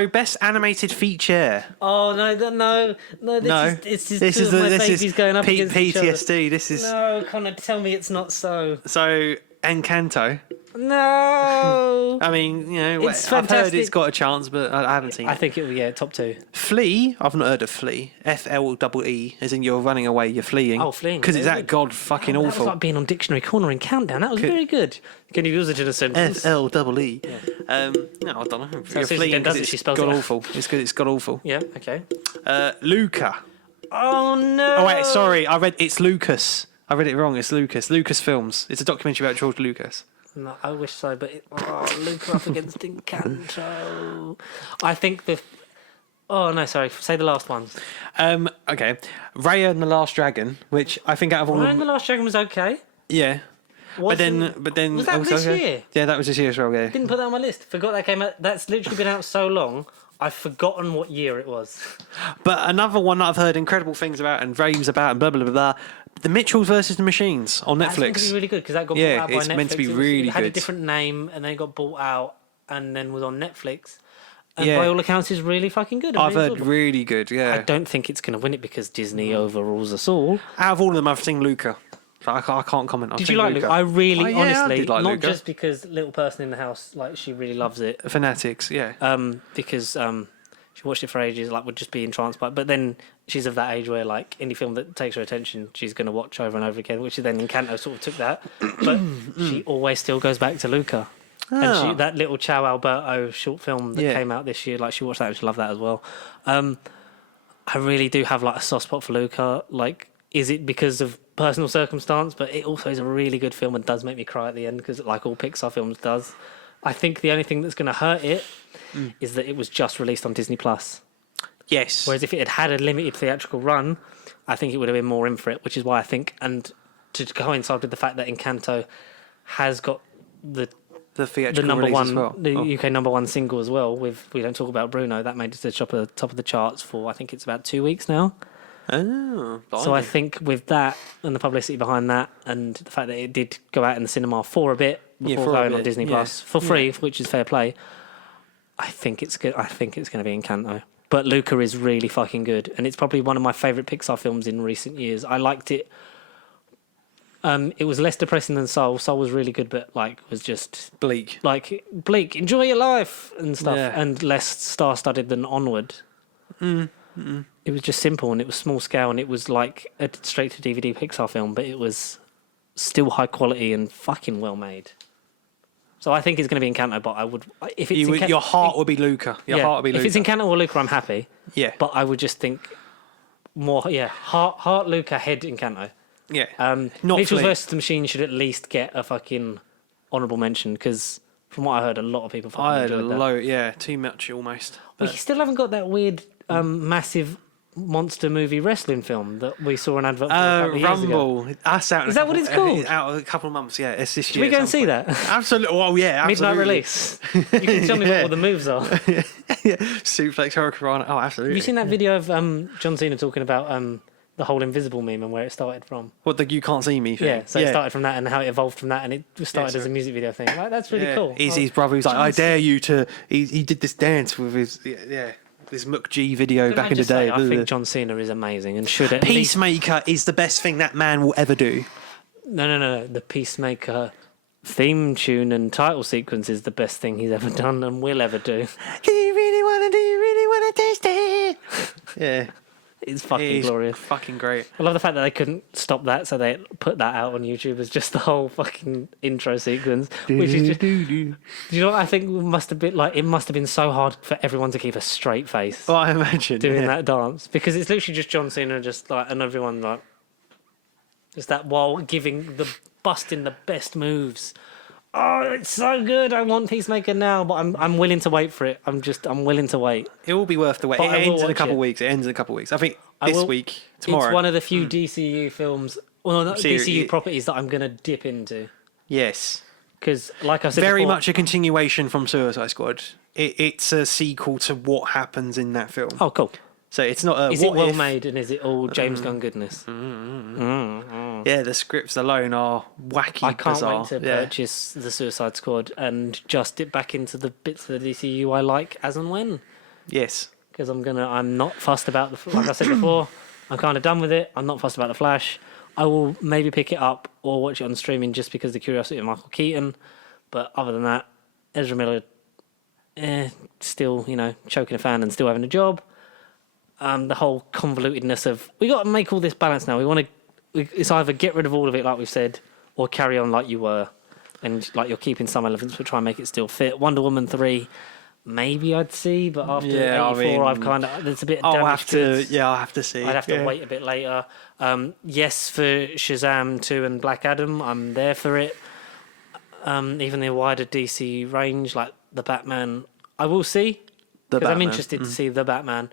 animated feature. Oh no! This is my baby's going up against each other. PTSD. This is No, Connor, tell me it's not so. so Encanto. No. I mean, It's I've heard fantastic. it's got a chance, but I haven't seen it. I think it will, top 2. Flea. I've not heard of Flea. FLEE, as in you're running away, you're fleeing. Oh, fleeing. Because it's that god fucking That awful. was like being on Dictionary Corner in Countdown. That was very good. Can you use it in a sentence? FLEE. No, I don't know. You're Susan fleeing does 'cause it, it's she spells god it out. awful. It's good. It's god awful. Yeah, okay. Luca. Oh, no. Oh wait, sorry. It's Lucas. I read it wrong. It's Lucas. Lucas Films. It's a documentary about George Lucas. No, I wish so, but Luca up against Encanto. I think the. Oh no, sorry. Say the last ones. Okay. Raya and the Last Dragon, which I think out of all Raya of and the Last Dragon was okay. yeah. But then Was that this year? Yeah, that was this year as well. Yeah. Didn't put that on my list. Forgot that came out. That's literally been out so long. I've forgotten what year it was. But another one that I've heard incredible things about and raves about and blah blah blah blah. The Mitchells versus the Machines on That's meant Netflix. to be really good because that got Yeah, bought out by Netflix. it's meant to be It really had a good. different name and then it got bought out and then was on Netflix. And Yeah. by all accounts, is really fucking good. I've heard enjoyed it. really good. Yeah. I don't think it's going to win it because Disney overrules us all. Out of all of them, I've seen Luca. So I can't comment. Did you like Luca? I really, Oh, yeah, I honestly, did like not Luca. just because little person in the house, like she really loves it. Fanatics, yeah. Because she watched it for ages, like would just be entranced by it. But then she's of that age where like any film that takes her attention, she's going to watch over and over again. Which then Encanto sort of took that, but she always still goes back to Luca. And that little Ciao Alberto short film that came out this year, like she watched that and she loved that as well. I really do have like a soft spot for Luca. Like, is it because of personal circumstance? But it also is a really good film and does make me cry at the end because, like all Pixar films does. I think the only thing that's going to hurt it is that it was just released on Disney Plus. Yes. Whereas if it had had a limited theatrical run, I think it would have been more in for it. Which is why I think, and to coincide with the fact that Encanto has got the number release one, as well. the UK number one single as well. With We Don't Talk About Bruno, that made it to the top of the charts for I think it's about 2 weeks now. Oh, So I think with that and the publicity behind that, and the fact that it did go out in the cinema for a bit before for a going bit, on Disney yeah. Plus for free, which is fair play. I think it's good. I think it's going to be Encanto. But Luca is really fucking good, and it's probably one of my favourite Pixar films in recent years. I liked it. It was less depressing than Soul. Soul was really good, but like was just bleak. like bleak. Enjoy your life and stuff, Yeah. and less star-studded than Onward. It was just simple and it was small scale and it was like a straight to DVD Pixar film, but it was still high quality and fucking well made. So I think it's going to be Encanto, but I would if it's your heart would be Luca. Your heart would be Luca. If it's Encanto or Luca, I'm happy. Yeah. But I would just think more. Yeah, heart Luca, head Encanto. Yeah. Mitchell's Flea. versus the Machine should at least get a fucking honourable mention because from what I heard, a lot of people I fucking had a enjoyed that. low, too much almost. We But still haven't got that weird, massive monster movie wrestling film that we saw an advert for a couple of years ago. Rumble. That's out. Is that what it's called? Out a couple of months. Yeah, it's this Should year. we go at and some see point. that? Absolutely. Oh yeah. Midnight Absolutely. release. You can tell me what all the moves are. Have Yeah. Suplex Hurricane. Oh, absolutely. you seen that video of John Cena talking about the whole invisible meme and where it started from? What the you can't see me thing? Yeah, so it started from that and how it evolved from that and it started as a sorry. music video thing. Like, that's really cool. His brother was like, I dare you to. He did this dance with his this McG video back in the day. I think John Cena is amazing and should at least... Peacemaker is the best thing that man will ever do. No. The Peacemaker theme tune and title sequence is the best thing he's ever done and will ever do. Do you really want to taste it? Yeah. It's fucking It is glorious. fucking great. I love the fact that they couldn't stop that, so they put that out on YouTube as just the whole fucking intro sequence, which is just... You know what I think must have been like? It must have been so hard for everyone to keep a straight face Well, I imagine doing that dance because it's literally just John Cena, just like, and everyone like, just that while busting the best moves. Oh, it's so good! I want Peacemaker now, but I'm willing to wait for it. I'm willing to wait. It will be worth the wait. But It I will ends in a watch couple it. of weeks. It ends in a couple of weeks. I think I this will- week, tomorrow. It's one of the few DCU films, well, not Series. DCU properties that I'm gonna dip into Yes. because, like I said, Very before, much a continuation from Suicide Squad. It's a sequel to what happens in that film. Oh, cool. So it's not a. Is it well made, and is it all James Gunn goodness? Yeah, the scripts alone are wacky. I can't bizarre. wait to purchase the Suicide Squad and just dip back into the bits of the DCU I like as and when. Yes, because I'm not fussed about like I said before. I'm kind of done with it. I'm not fussed about the Flash. I will maybe pick it up or watch it on streaming just because of the curiosity of Michael Keaton. But other than that, Ezra Miller, still choking a fan and still having a job. The whole convolutedness of we got to make all this balance now. It's either get rid of all of it like we've said, or carry on like you were, and like you're keeping some elements but try and make it still fit. Wonder Woman 3, maybe I'd see, but after 84, I've kind of there's a bit of damage. I'll have to see. I'd have to wait a bit later. Yes, for Shazam 2 and Black Adam, I'm there for it. Even the wider DC range, like the Batman, I will see because I'm interested to see the Batman.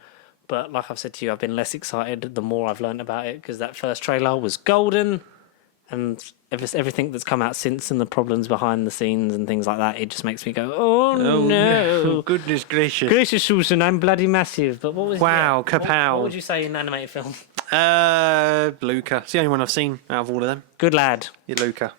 But like I've said to you, I've been less excited the more I've learned about it because that first trailer was golden, and everything that's come out since and the problems behind the scenes and things like that, it just makes me go, oh no, goodness gracious, gracious Susan, I'm bloody massive. But what was kapow? What would you say in animated film? Luca. It's the only one I've seen out of all of them. Good lad. Yeah, Luca.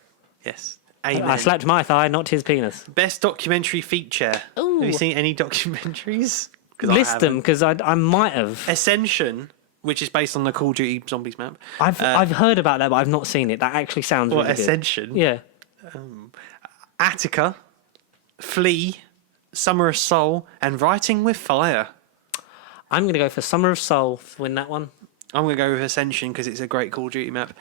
Yes. Amen. I slapped my thigh, not his penis. Best documentary feature. Ooh. Have you seen any documentaries? List them because I might have. Ascension, which is based on the Call of Duty Zombies map. I've heard about that, but I've not seen it. That actually sounds really good. Ascension? Yeah. Attica, Flea, Summer of Soul, and Writing with Fire. I'm going to go for Summer of Soul to win that one. I'm going to go with Ascension because it's a great Call of Duty map.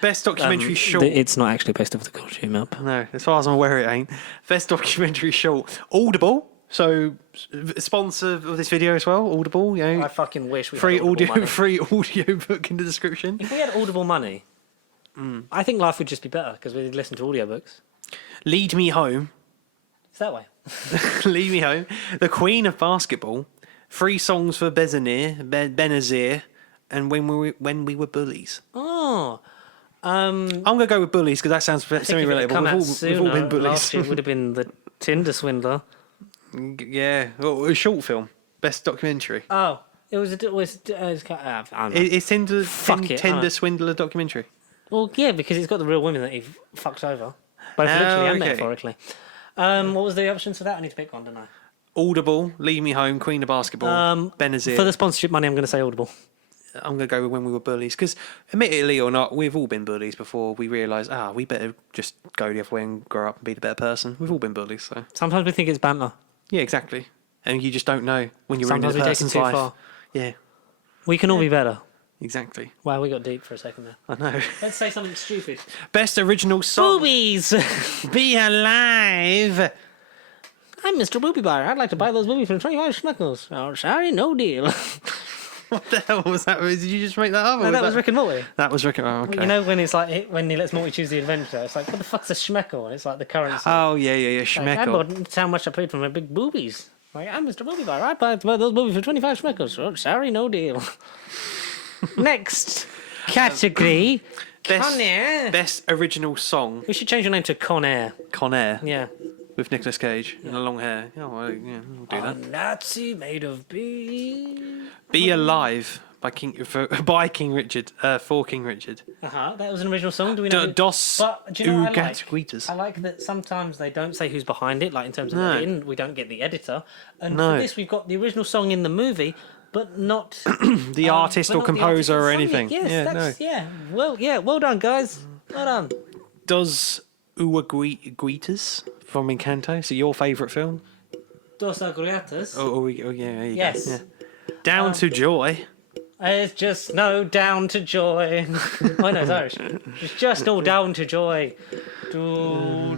Best documentary short. It's not actually based off the Call of Duty map. No, as far as I'm aware, it ain't. Best documentary short. Audible. So, sponsor of this video as well, Audible. I fucking wish we free had Audible money. Free audio book in the description. If we had Audible money, I think life would just be better because we'd listen to audiobooks. Lead Me Home. It's that way. Lead Me Home. The Queen of Basketball. 3 songs for Benazir, and When We Were Bullies. Oh. I'm gonna go with Bullies because that sounds semi-relatable. We've all been bullies. Last year would have been the Tinder Swindler. Yeah, well, a short film, best documentary. Oh, it's Tinder Swindler documentary. Well, yeah, because it's got the real women that he fucks over, both literally and metaphorically. What was the options for that? I need to pick one, don't I? Audible, Leave Me Home, Queen of Basketball, Benazir. For the sponsorship money, I'm going to say Audible. I'm going to go with When We Were Bullies because, admittedly or not, we've all been bullies before we realise, we better just go the other way and grow up and be the better person. We've all been bullies, so sometimes we think it's banter. Yeah, exactly. And you just don't know when you're sometimes in the person's life. Far. Yeah. We can all be better. Exactly. Wow, we got deep for a second there. I know. Let's say something stupid. Best original song. Boobies! Be alive! I'm Mr. Booby Buyer. I'd like to buy those boobies for 25 schmeckles. Oh, sorry, no deal. What the hell was that? Did you just make that up? No, that was Rick and Morty. That was Rick and Morty. Okay. You know when it's like when he lets Morty choose the adventure, it's like, what the fuck's a schmeckle? And it's like the currency. Oh yeah, schmeckle. Like, I bought how much I paid for my big boobies. Like, I'm Mr. Booby Buyer. I'd buy those boobies for 25 schmeckles. Oh, sorry, no deal. Next category. Con Air. Best original song. We should change your name to Con Air. Con Air. Yeah. With Nicolas Cage and a long hair. Oh, well, yeah, we'll do that. A Nazi made of bees. Be Alive by King Richard. For King Richard. That was an original song. Do we know? Dos Ugatguitas. I like that sometimes they don't say who's behind it, like in terms of editing. We don't get the editor. And for this, we've got the original song in the movie, but not the artist or composer or anything. Yes, well done, guys. Well done. Dos Ugatguitas from Encanto. So your favourite film? Dos Ugatguitas. Oh yeah. Yes. Yeah. Down to Joy. It's just no down to joy. Oh no, it's Irish. It's just no down to joy. No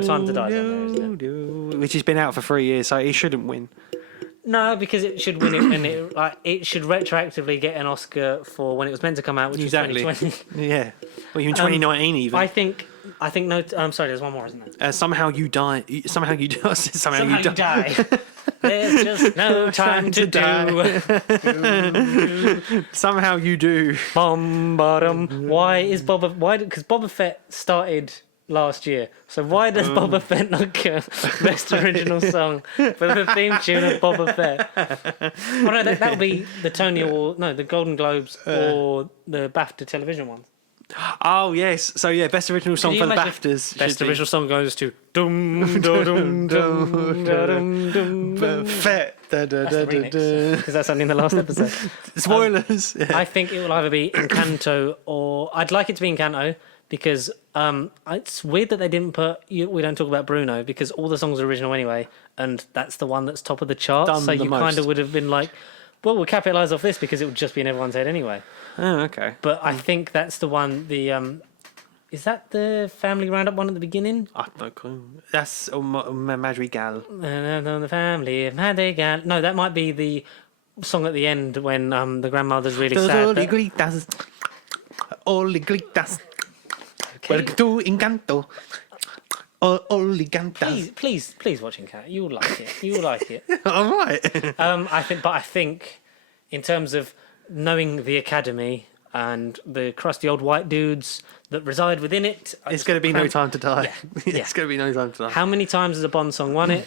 Time to Die. Which has been out for 3 years, so it shouldn't win. No, because it should win it, and it should retroactively get an Oscar for when it was meant to come out, which was 2020. Yeah, well, even 2019 even. I think no. I'm sorry. There's one more, isn't there? Somehow you die. Somehow you die. Somehow you die. There's just no time to do. Somehow you do. Bum bottom. Why is Boba? Why? Because Boba Fett started last year. So why does Boba Fett not get Best Original Song for the theme tune of Boba Fett? Oh no, that would be the Tony Award, no, the Golden Globes or the BAFTA television ones. Oh yes, so yeah, Best Original Song for the BAFTAs. Best Original Song goes to Dum Dum Dum Dum Dum Fett. Because that's only in the last episode. Spoilers. I think it will either be Encanto or I'd like it to be Encanto because it's weird that they didn't put We Don't Talk About Bruno because all the songs are original anyway, and that's the one that's top of the chart. So you kind of would have been like, well, we'll capitalise off this because it would just be in everyone's head anyway. Oh, okay. But I think that's the one. Is that the Family Roundup one at the beginning? I don't know. That's Madrigal. The Family of Madrigal. No, that might be the song at the end when the grandmother's really sad. Encanto. Please watch Encanto. You will like it. You will like it. All right. I think in terms of knowing the Academy and the crusty old white dudes that reside within it, it's going to be No Time to Die. Yeah. It's going to be No Time to Die. How many times has a Bond song won it?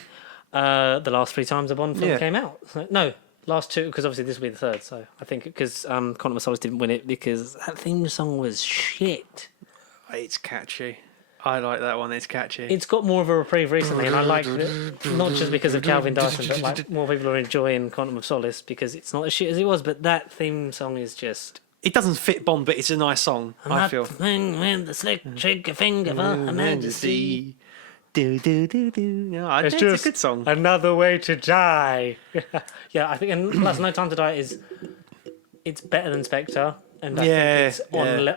The last 3 times a Bond film came out. No, last 2, because obviously this will be the 3rd. So I think because Quantum of Solace didn't win it because that theme song was shit. It's catchy. I like that one. It's catchy. It's got more of a reprieve recently, and I like it, not just because of Calvin Dyson, but like more people are enjoying Quantum of Solace because it's not as shit as it was. But that theme song is just. It doesn't fit Bond, but it's a nice song. I feel. Thing with the slick trigger finger for Her Majesty. It's a good song. Another way to die. Yeah, I think, and plus, No Time to Die it's better than Spectre. And I think it's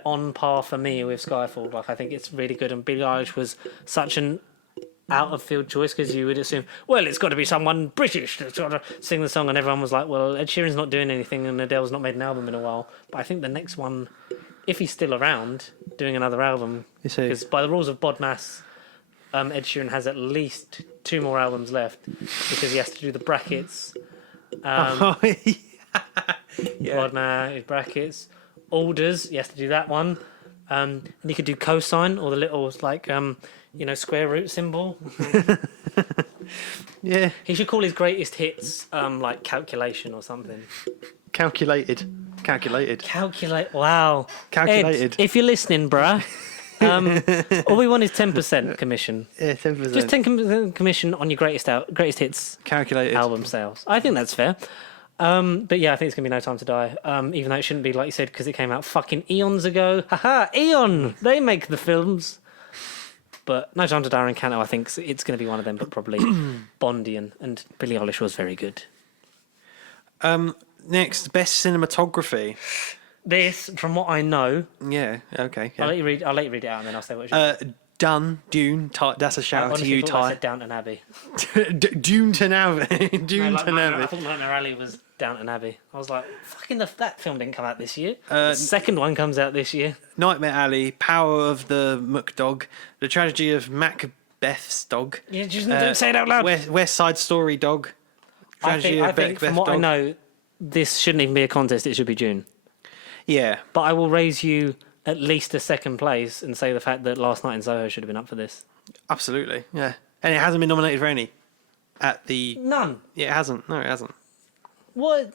on par for me with Skyfall. Like I think it's really good, and Billie Eilish was such an out of field choice because you would assume, well, it's got to be someone British that's got to sing the song, and everyone was like, well, Ed Sheeran's not doing anything, and Adele's not made an album in a while. But I think the next one, if he's still around doing another album, because by the rules of Bodmas, Ed Sheeran has at least 2 more albums left because he has to do the brackets. Bodmas brackets. Orders, he has to do that one. And he could do cosine or the little square root symbol. Yeah. He should call his greatest hits like calculation or something. Calculated. Wow. Calculated. Ed, if you're listening, bruh, all we want is 10% commission. Yeah, 10%. Just 10% commission on your greatest hits calculated album sales. I think that's fair. But yeah, I think it's going to be No Time to Die. Even though it shouldn't be, like you said, because it came out fucking eons ago. Haha, Eon! They make the films. But No Time to Die and Encanto, I think it's going to be one of them, but probably Bondian. And Billie Eilish was very good. Next, Best Cinematography. This, from what I know... Yeah, okay. Yeah. I'll let you read it out and then I'll say what it is. Dune. That's a shout out to you, Ty. I said Downton Abbey. Downton Abbey. I thought Nightmare Alley was Downton Abbey. I was like, fucking that film didn't come out this year. The second one comes out this year. Nightmare Alley, Power of the Mook-Dog, The Tragedy of Macbeth's Dog. Yeah, just don't say it out loud. West Side Story Dog. Tragedy I think from what I know, this shouldn't even be a contest. It should be June. Yeah. But I will raise you at least a second place and say the fact that Last Night in Soho should have been up for this. Absolutely, yeah. And it hasn't been nominated for any None. Yeah, it hasn't. No, it hasn't. What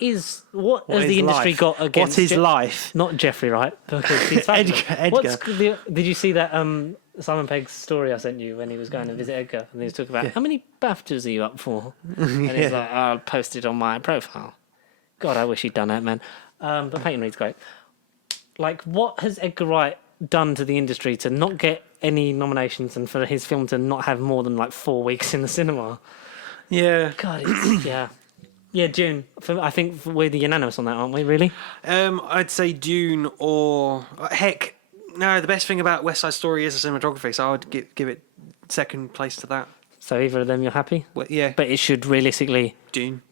has the industry got against? What is life? Not Jeffrey Wright. Edgar. Did you see that Simon Pegg's story I sent you when he was going to visit Edgar and he was talking about how many BAFTAs are you up for? And he's like, I'll post it on my profile. God, I wish he'd done that, man. But Peyton Reed's great. Like, what has Edgar Wright done to the industry to not get any nominations and for his film to not have more than 4 weeks in the cinema? Yeah. God, yeah, Dune. I think we're unanimous on that, aren't we, really? I'd say Dune or... Heck, no, the best thing about West Side Story is the cinematography, so I would give it second place to that. So either of them you're happy? Well, yeah. But it should realistically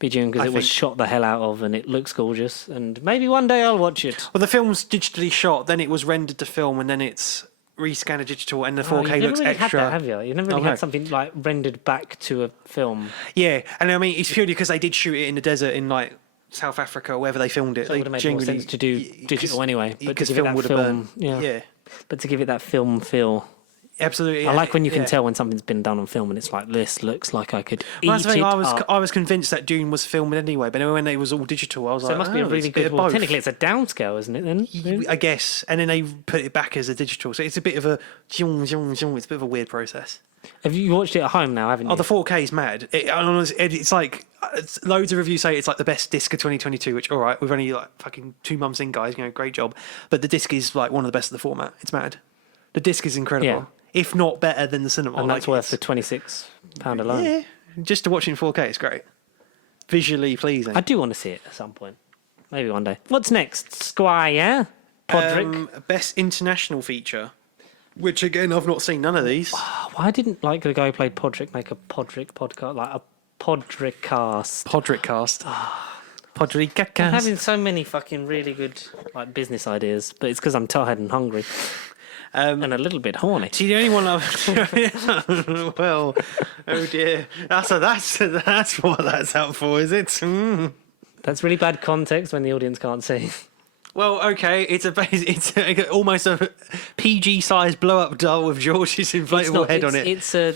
be Dune because it was shot the hell out of and it looks gorgeous and maybe one day I'll watch it. Well, the film's digitally shot, then it was rendered to film and then it's rescanned to digital and the 4K looks really extra. Had that, have you? You've never really had something rendered back to a film. Yeah, and I mean it's purely because they did shoot it in the desert in South Africa or wherever they filmed it. So it would have made more sense to do digital anyway. But because film would have burned. Yeah. But to give it that film feel. Absolutely. I like when you can tell when something's been done on film and it's like, this looks like I could eat that's the thing, it I was convinced that Dune was filmed anyway, but when it was all digital, I was like, it must be a really good. Well, technically, it's a downscale, isn't it? Then really? I guess, and then they put it back as a digital, so it's a bit of a it's a bit of a weird process. Have you watched it at home now? Haven't you? Oh, the 4K is mad. It's like loads of reviews say it's like the best disc of 2022. Which, all right, we've only like fucking 2 months in, guys. Great job. But the disc is like one of the best of the format. It's mad. The disc is incredible, if not better than the cinema. And that's worth the £26 alone. Yeah, just to watch it in 4K, it's great. Visually pleasing. I do want to see it at some point. Maybe one day. What's next, Squire? Podrick? Best international feature. Which again, I've not seen none of these. Why didn't the guy who played Podrick make a Podrick podcast, like a Podrick cast? Podrick cast. Podrick cast. I'm having so many fucking really good business ideas, but it's because I'm tired and hungry. And a little bit horny. See, the only one I've... well, oh dear. That's what that's out for, is it? That's really bad context when the audience can't see. Well, okay, it's almost a PG-sized blow-up doll with George's inflatable head on it. It's a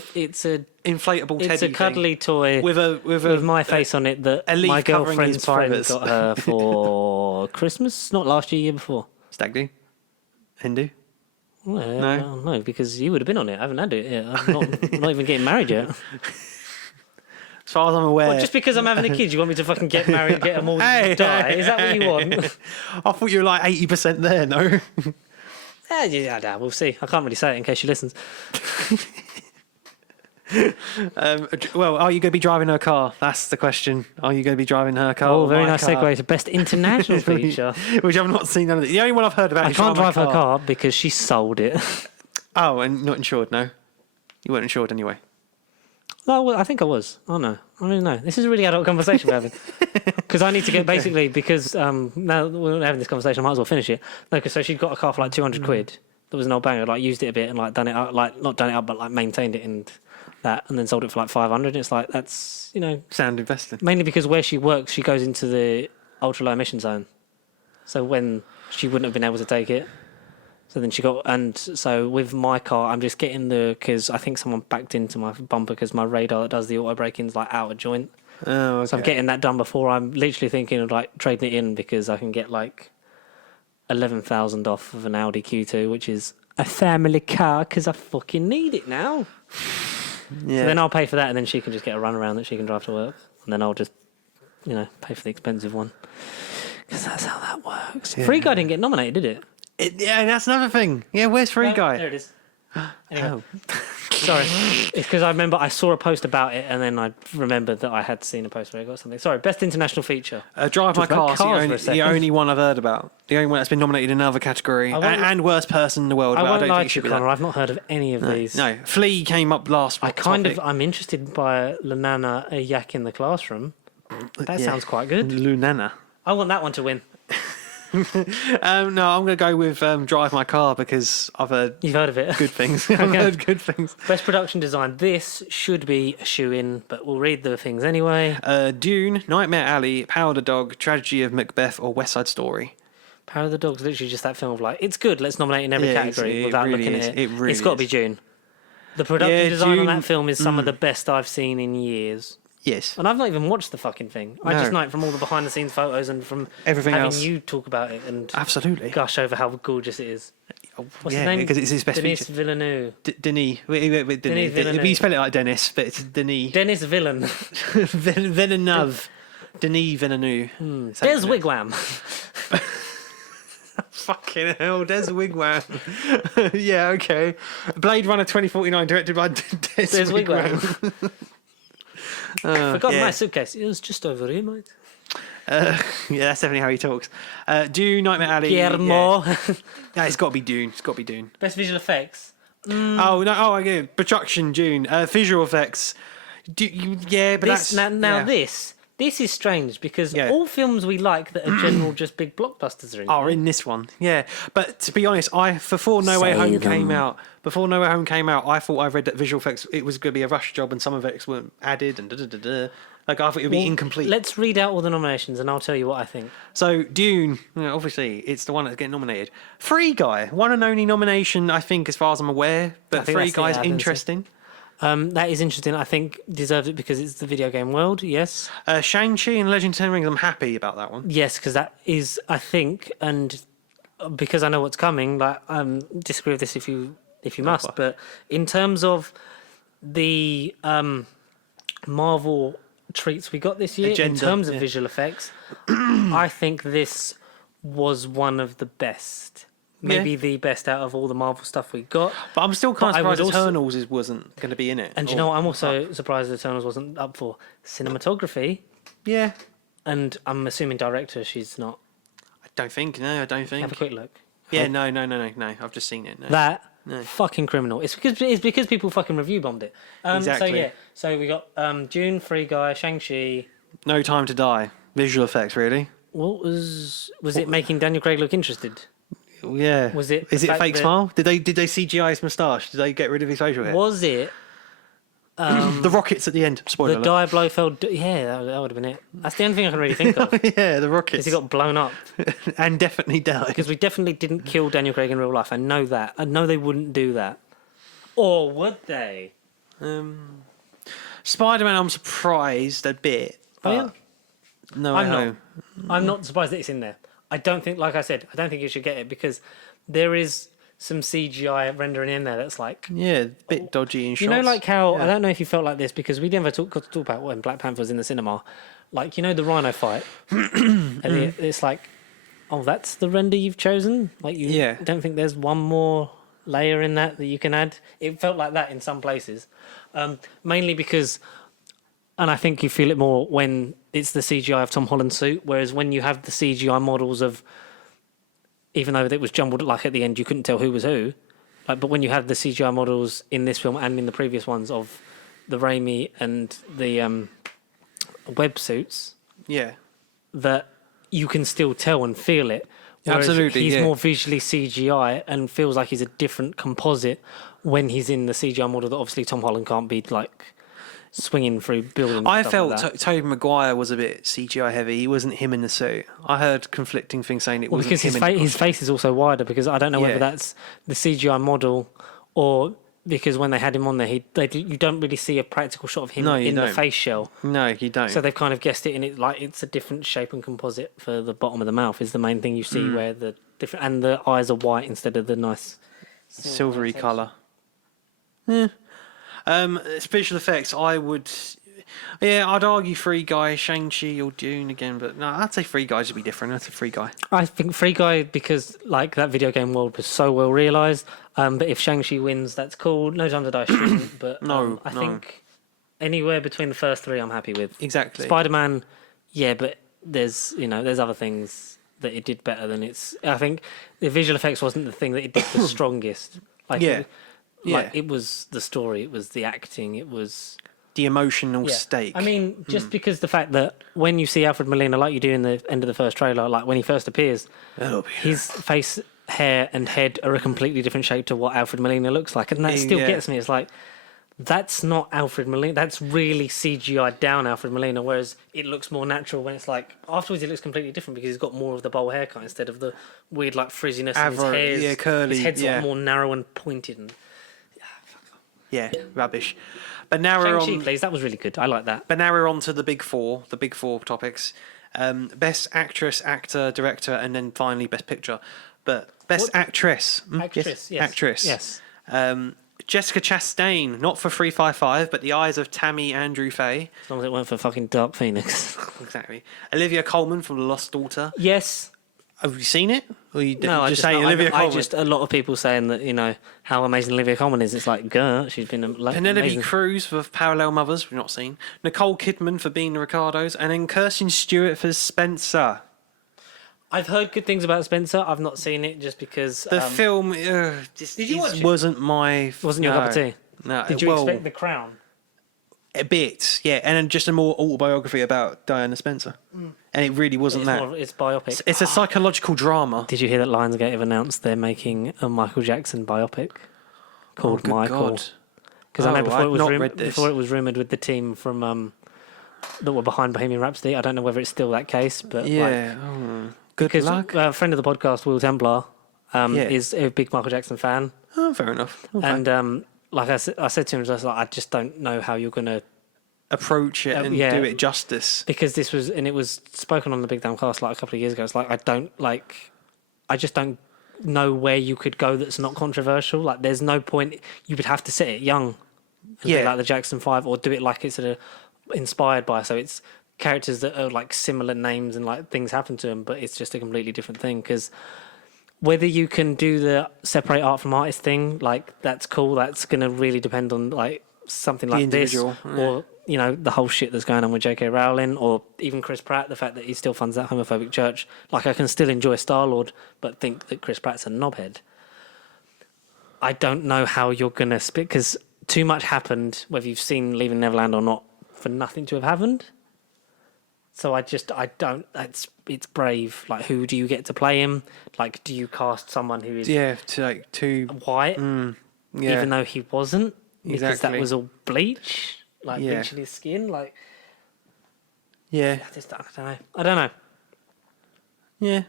inflatable teddy. It's a cuddly toy with my face on it that my girlfriend's friend got her for Christmas. Not last year, year before. Stag do? Hindu? Well, no, because you would have been on it. I haven't had it yet. I'm not even getting married yet. As far as I'm aware... Well, just because I'm having a kid, you want me to fucking get married, get them all die? Is that what you want? I thought you were like 80% there, no? Yeah, we'll see. I can't really say it in case she listens. Well, are you going to be driving her car? That's the question. Are you going to be driving her car? Oh, very nice segue to best international feature. Which I've not seen none of it. The only one I've heard about I can't drive her car because she sold it. Oh, and not insured, no? You weren't insured anyway. No, well, I think I was. Oh, no. I don't know. This is a really adult conversation we're having. Because I need to get, basically, because now we're having this conversation, I might as well finish it. No, because so she'd got a car for like 200 quid. That was an old banger. Used it a bit and done it up, not done it up, but maintained it and that, and then sold it for 500. And it's that's, sound invested. Mainly because where she works, she goes into the ultra low emission zone. So when she wouldn't have been able to take it. So then so with my car, I'm just getting because I think someone backed into my bumper because my radar that does the auto braking's out of joint. Oh, okay. So I'm getting that done before. I'm literally thinking of trading it in because I can get 11,000 off of an Audi Q2, which is a family car because I fucking need it now. Yeah. So then I'll pay for that, and then she can just get a run around that she can drive to work, and then I'll just, pay for the expensive one because that's how that works. Yeah. Free Guy didn't get nominated, did it? Yeah, that's another thing. Yeah, where's Free Guy? There it is. Anyway. Sorry. It's because I remember I saw a post about it and then I remembered that I had seen a post where I got something. Sorry, best international feature. Drive My Car, the only one I've heard about. The only one that's been nominated in another category. And worst person in the world. I won't lie to you, Connor. I've not heard of any of these. No. Flea came up last. I'm interested by Lunana, a yak in the classroom. That sounds quite good. Lunana. I want that one to win. No, I'm going to go with Drive My Car because I've heard... You've heard of it? Good things. I've heard good things. Best production design. This should be a shoe-in, but we'll read the things anyway. Dune, Nightmare Alley, Power of the Dog, Tragedy of Macbeth, or West Side Story. Power of the Dog's literally just that film of it's good, let's nominate in every category without looking at it. It's got to be Dune. The production design on that film is some of the best I've seen in years. Yes. And I've not even watched the fucking thing. I just know it from all the behind-the-scenes photos and from everything having else. You talk about it and absolutely gush over how gorgeous it is. What's his name? Because it's his best Denis feature. Villeneuve. Denis. Denis Villeneuve. You spell it like Dennis, but it's Denis. Denis Villeneuve. Villeneuve. Denis Villeneuve. Des Wigwam. Fucking hell, Des Wigwam. Yeah, okay. Blade Runner 2049, directed by Des Wigwam. Forgot my suitcase. It was just over here, mate. Yeah, that's definitely how he talks. Dune, Nightmare Alley. Guillermo. Yeah, it's got to be Dune. It's got to be Dune. Best visual effects. Oh no! Oh, again, production Dune. Visual effects. This is strange because all films we like that are general just big blockbusters are in this one. Yeah, but to be honest, before No Way Home came out, I thought I read that visual effects it was going to be a rush job and some effects weren't added and Like, I thought it would be incomplete. Let's read out all the nominations and I'll tell you what I think. So, Dune, obviously, it's the one that's getting nominated. Free Guy, one and only nomination, I think, as far as I'm aware. But Free Guy is interesting. That is interesting. I think deserves it because it's the video game world, yes. Shang-Chi and Legend of the Ten Rings, I'm happy about that one. Yes, because that is, I think, and because I know what's coming, like, disagree with this if you must, but in terms of the Marvel treats we got this year, in terms of visual effects, I think this was one of the best. Maybe the best out of all the Marvel stuff we got. But I'm still kind of surprised Eternals wasn't going to be in it. And you know what? I'm also surprised Eternals wasn't up for cinematography. Yeah. And I'm assuming director, she's not. I don't think. Have a quick look. Yeah, no. I've just seen it. No. That fucking criminal. It's because people fucking review bombed it. Exactly. So we got Dune, Free Guy, Shang-Chi. No Time to Die. Visual effects, really. What was it making Daniel Craig look interested? Yeah. Was it? Is it a fake smile? Did they CGI his moustache? Did they get rid of his facial hair? Was it? The rockets at the end. Spoiler alert. The die Blofeld. Yeah, that would have been it. That's the only thing I can really think of. Yeah, the rockets. Because he got blown up. And definitely died. Because we definitely didn't kill Daniel Craig in real life. I know that. I know they wouldn't do that. Or would they? Spider-Man, I'm surprised a bit. Oh, yeah? No, I'm not surprised that it's in there. I don't think, like I said, I don't think you should get it because there is some CGI rendering in there that's like... Yeah, a bit dodgy in shots. You know, like how... Yeah. I don't know if you felt like this because we never got to talk about when Black Panther was in the cinema. Like, you know, the Rhino fight? And it's like, oh, that's the render you've chosen? Like, you don't think there's one more layer in that you can add? It felt like that in some places. Mainly because... And I think you feel it more when it's the CGI of Tom Holland's suit, whereas when you have the CGI models of... Even though it was jumbled, like at the end, you couldn't tell who was who. Like, but when you had the CGI models in this film and in the previous ones of the Raimi and the web suits, that you can still tell and feel it. Whereas Absolutely, he's more visually CGI and feels like he's a different composite when he's in the CGI model that obviously Tom Holland can't be like swinging through buildings. I felt Tobey Maguire was a bit CGI heavy. He wasn't him in the suit. I heard conflicting things saying it wasn't because him his face is also wider because I don't know whether that's the CGI model or because when they had him on there, you don't really see a practical shot of him in the face shell. No, you don't. So they've kind of guessed it, and it's a different shape and composite for the bottom of the mouth is the main thing you see where the different and the eyes are white instead of the nice silvery colour. Yeah. Special effects, I'd argue Free Guy, Shang-Chi or Dune again, but no, I'd say Free Guy should be different. That's a Free Guy. I think Free Guy because like that video game world was so well realised. But if Shang-Chi wins, that's cool. No Time to Die shouldn't, but I think anywhere between the first three, I'm happy with. Exactly. Spider-Man, yeah, but there's other things that it did better than its. I think the visual effects wasn't the thing that it did the strongest. It was the story, it was the acting, it was the emotional stake. I mean, just because the fact that when you see Alfred Molina, like you do in the end of the first trailer, like when he first appears, his face, hair, and head are a completely different shape to what Alfred Molina looks like, and that still gets me. It's like that's not Alfred Molina. That's really CGI down Alfred Molina, whereas it looks more natural when it's like afterwards it looks completely different because he's got more of the bowl haircut instead of the weird like frizziness. And his hair's curly. His head's like more narrow and pointed and. Yeah, rubbish. But now we're on. Please, that was really good. I like that. But now we're on to the big four topics: best actress, actor, director, and then finally best picture. But best actress, actress, yes. Actress, yes. Jessica Chastain, not for 355, but The Eyes of Tammy Andrew Faye. As long as it weren't for fucking Dark Phoenix. Exactly. Olivia Colman from The Lost Daughter. Yes. Have you seen it? Or you no, just saying Olivia Colman? A lot of people saying that, how amazing Olivia Colman is. It's like, she's been Penelope Cruz for Parallel Mothers, we've not seen. Nicole Kidman for Being the Ricardos. And then Kirsten Stewart for Spencer. I've heard good things about Spencer. I've not seen it just because... The film did you watch it? Wasn't my... Wasn't your cup of tea? No. Did you expect The Crown? A bit, yeah. And then just a more autobiography about Diana Spencer. And it really wasn't that. It's biopic. It's a psychological drama. Did you hear that Lionsgate have announced they're making a Michael Jackson biopic called Michael? Because I know before it was rumoured with the team from that were behind Bohemian Rhapsody. I don't know whether it's still that case, but Good because luck. A friend of the podcast, Will Templar, is a big Michael Jackson fan. Oh, fair enough. Okay. And like I said to him, I just don't know how you're going to approach it and do it justice. Because it was spoken on the Big Damn Cast like a couple of years ago. It's like I just don't know where you could go that's not controversial. Like there's no point. You would have to set it young, and do like the Jackson 5, or do it like it's inspired by. So it's characters that are like similar names and like things happen to them, but it's just a completely different thing. Because whether you can do the separate art from artist thing, like that's cool. That's going to really depend on like something like this, or the whole shit that's going on with J.K. Rowling, or even Chris Pratt. The fact that he still funds that homophobic church. Like I can still enjoy Star-Lord, but think that Chris Pratt's a knobhead. I don't know how you're going to split, because too much happened, whether you've seen Leaving Neverland or not, for nothing to have happened. So I don't. It's brave. Like, who do you get to play him? Like, do you cast someone who is too white, even though he wasn't, because that was all bleach, bleaching his skin. Like, I don't know. Yeah.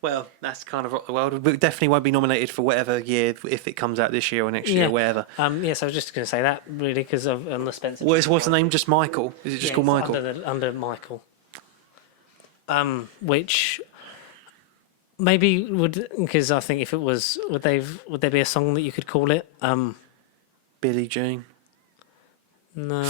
Well, that's kind of rock the world. We definitely won't be nominated for whatever year, if it comes out this year or next year or whatever. So I was just going to say that, really, because of the Spencer. What's the name? Just Michael? Is it just called Michael? Under Michael. Which maybe would, because I think if it was, would there be a song that you could call it? Billie Jean. No.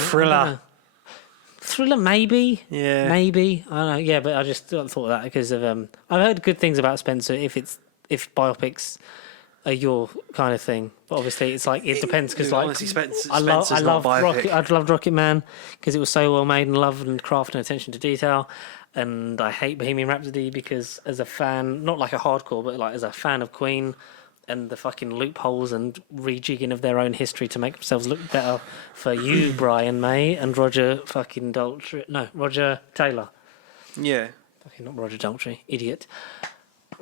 Thriller, maybe. Yeah. Maybe. I don't know. Yeah, but I just thought of that because of I've heard good things about Spencer. If biopics are your kind of thing, but obviously it's like it depends, because like honestly, I loved Rocket Man because it was so well made and loved and crafted and attention to detail. And I hate Bohemian Rhapsody because as a fan, not like a hardcore, but like as a fan of Queen, and the fucking loopholes and rejigging of their own history to make themselves look better for you, Brian May, and Roger Taylor. Yeah. Fucking not Roger Daltrey, idiot.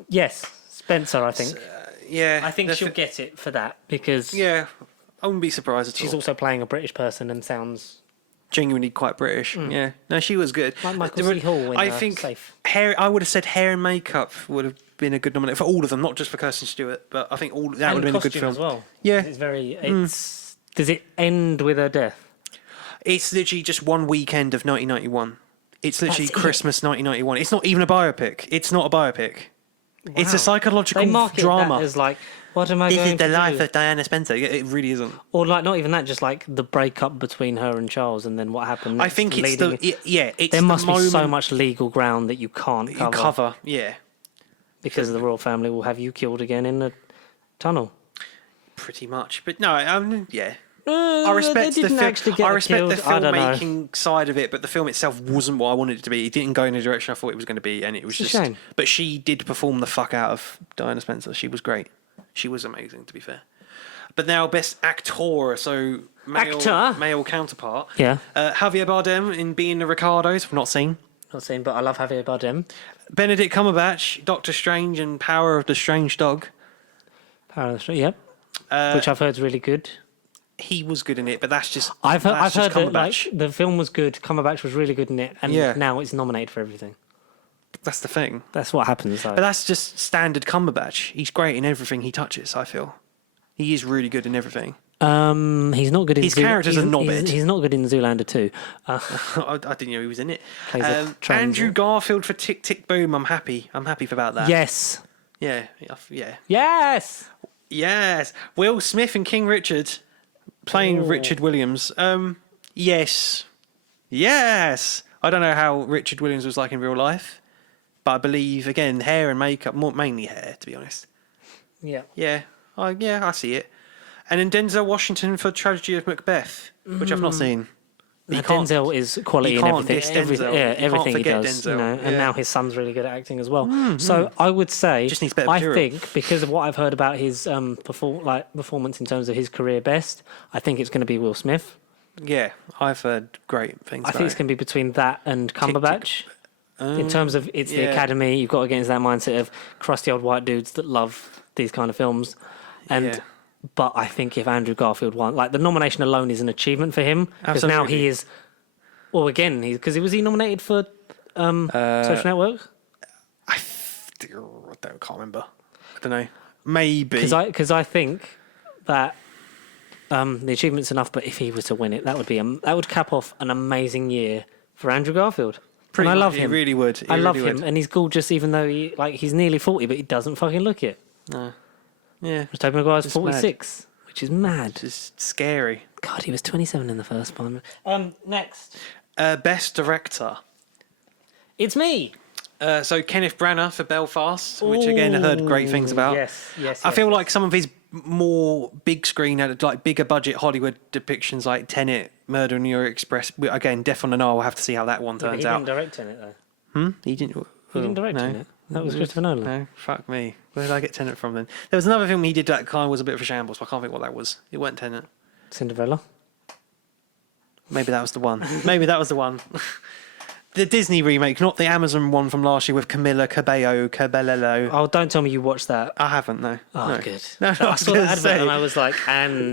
Yes, Spencer, I think. I think she'll get it for that, because... Yeah, I wouldn't be surprised at all. She's also playing a British person and sounds... genuinely quite British. Yeah. No, she was good. Like Michael C. Hall in I think Safe. I would have said hair and makeup would have been a good nomination for all of them, not just for Kirsten Stewart, but I think that would have been a good film as well. Yeah. It's very... Does it end with her death? It's literally just one weekend of 1991. It's literally Christmas 1991. It's not even a biopic. It's not a biopic. Wow. It's a psychological drama. That as like, what am I this going is the to life do? of Diana Spencer. It really isn't. Or like, not even that, just like the breakup between her and Charles, and then what happened next. I think it's there must be so much legal ground that you can't cover. Yeah. Because the royal family will have you killed again in the tunnel. Pretty much. But no, I respect the filmmaking side of it, but the film itself wasn't what I wanted it to be. It didn't go in the direction I thought it was going to be, and it was just... shame. But she did perform the fuck out of Diana Spencer. She was great. She was amazing, to be fair. But now, best actor, so male counterpart. Yeah. Javier Bardem in Being the Ricardos. I've not seen, but I love Javier Bardem. Benedict Cumberbatch, Doctor Strange and Power of the Strange Dog. Power of the Strange, yep. Which I've heard is really good. He was good in it, but I've heard that like, the film was good. Cumberbatch was really good in it, and now it's nominated for everything. That's the thing. That's what happens, though. But that's just standard Cumberbatch. He's great in everything he touches, I feel. He is really good in everything. He's not good in... His character's a knobhead. He's not good in Zoolander 2. I didn't know he was in it. Andrew Garfield for Tick, Tick, Boom. I'm happy about that. Yes. Yeah. Yes! Yes. Will Smith and King Richard playing Richard Williams. Yes. I don't know how Richard Williams was like in real life, but I believe, again, hair and makeup, mainly hair, to be honest. Yeah. Yeah, I see it. And then Denzel Washington for Tragedy of Macbeth, which I've not seen. Denzel is quality in everything. Everything he does. Denzel. And now his son's really good at acting as well. So I would say, just needs better material. I think, because of what I've heard about his performance in terms of his career best, I think it's going to be Will Smith. Yeah, I've heard great things. I think it's going to be between that and Cumberbatch. In terms of the Academy, you've got to get into that mindset of crusty old white dudes that love these kind of films. But I think if Andrew Garfield won, like the nomination alone is an achievement for him, because now he is Well, again, because was he nominated for Social Network? I can't remember. I don't know. Maybe because I think that the achievement's enough. But if he was to win it, that would cap off an amazing year for Andrew Garfield. Pretty and I much, love him. He really would. I love him, and he's gorgeous, even though he's nearly 40, but he doesn't fucking look it. No. Yeah. Tobey Maguire's 46, which is mad. Just scary. God, he was 27 in the first one. Next. Best Director. It's me. So Kenneth Branagh for Belfast, which again I heard great things about. Yes. I feel like some of his more big screen, like bigger budget Hollywood depictions, like Tenet, Murder on the Orient Express. Again, Death on the Nile. We'll have to see how that one turns out. He didn't direct Tenet though. He didn't. He didn't direct Tenet. That was Christopher Nolan. No, fuck me. Where did I get Tenet from then? There was another film he did that kind of was a bit of a shambles, but I can't think what that was. It weren't Tenet. Cinderella. Maybe that was the one. The Disney remake, not the Amazon one from last year with Camila Cabello. Oh, don't tell me you watched that. I haven't, no. Oh, no. good. No, I saw that advert and I was like,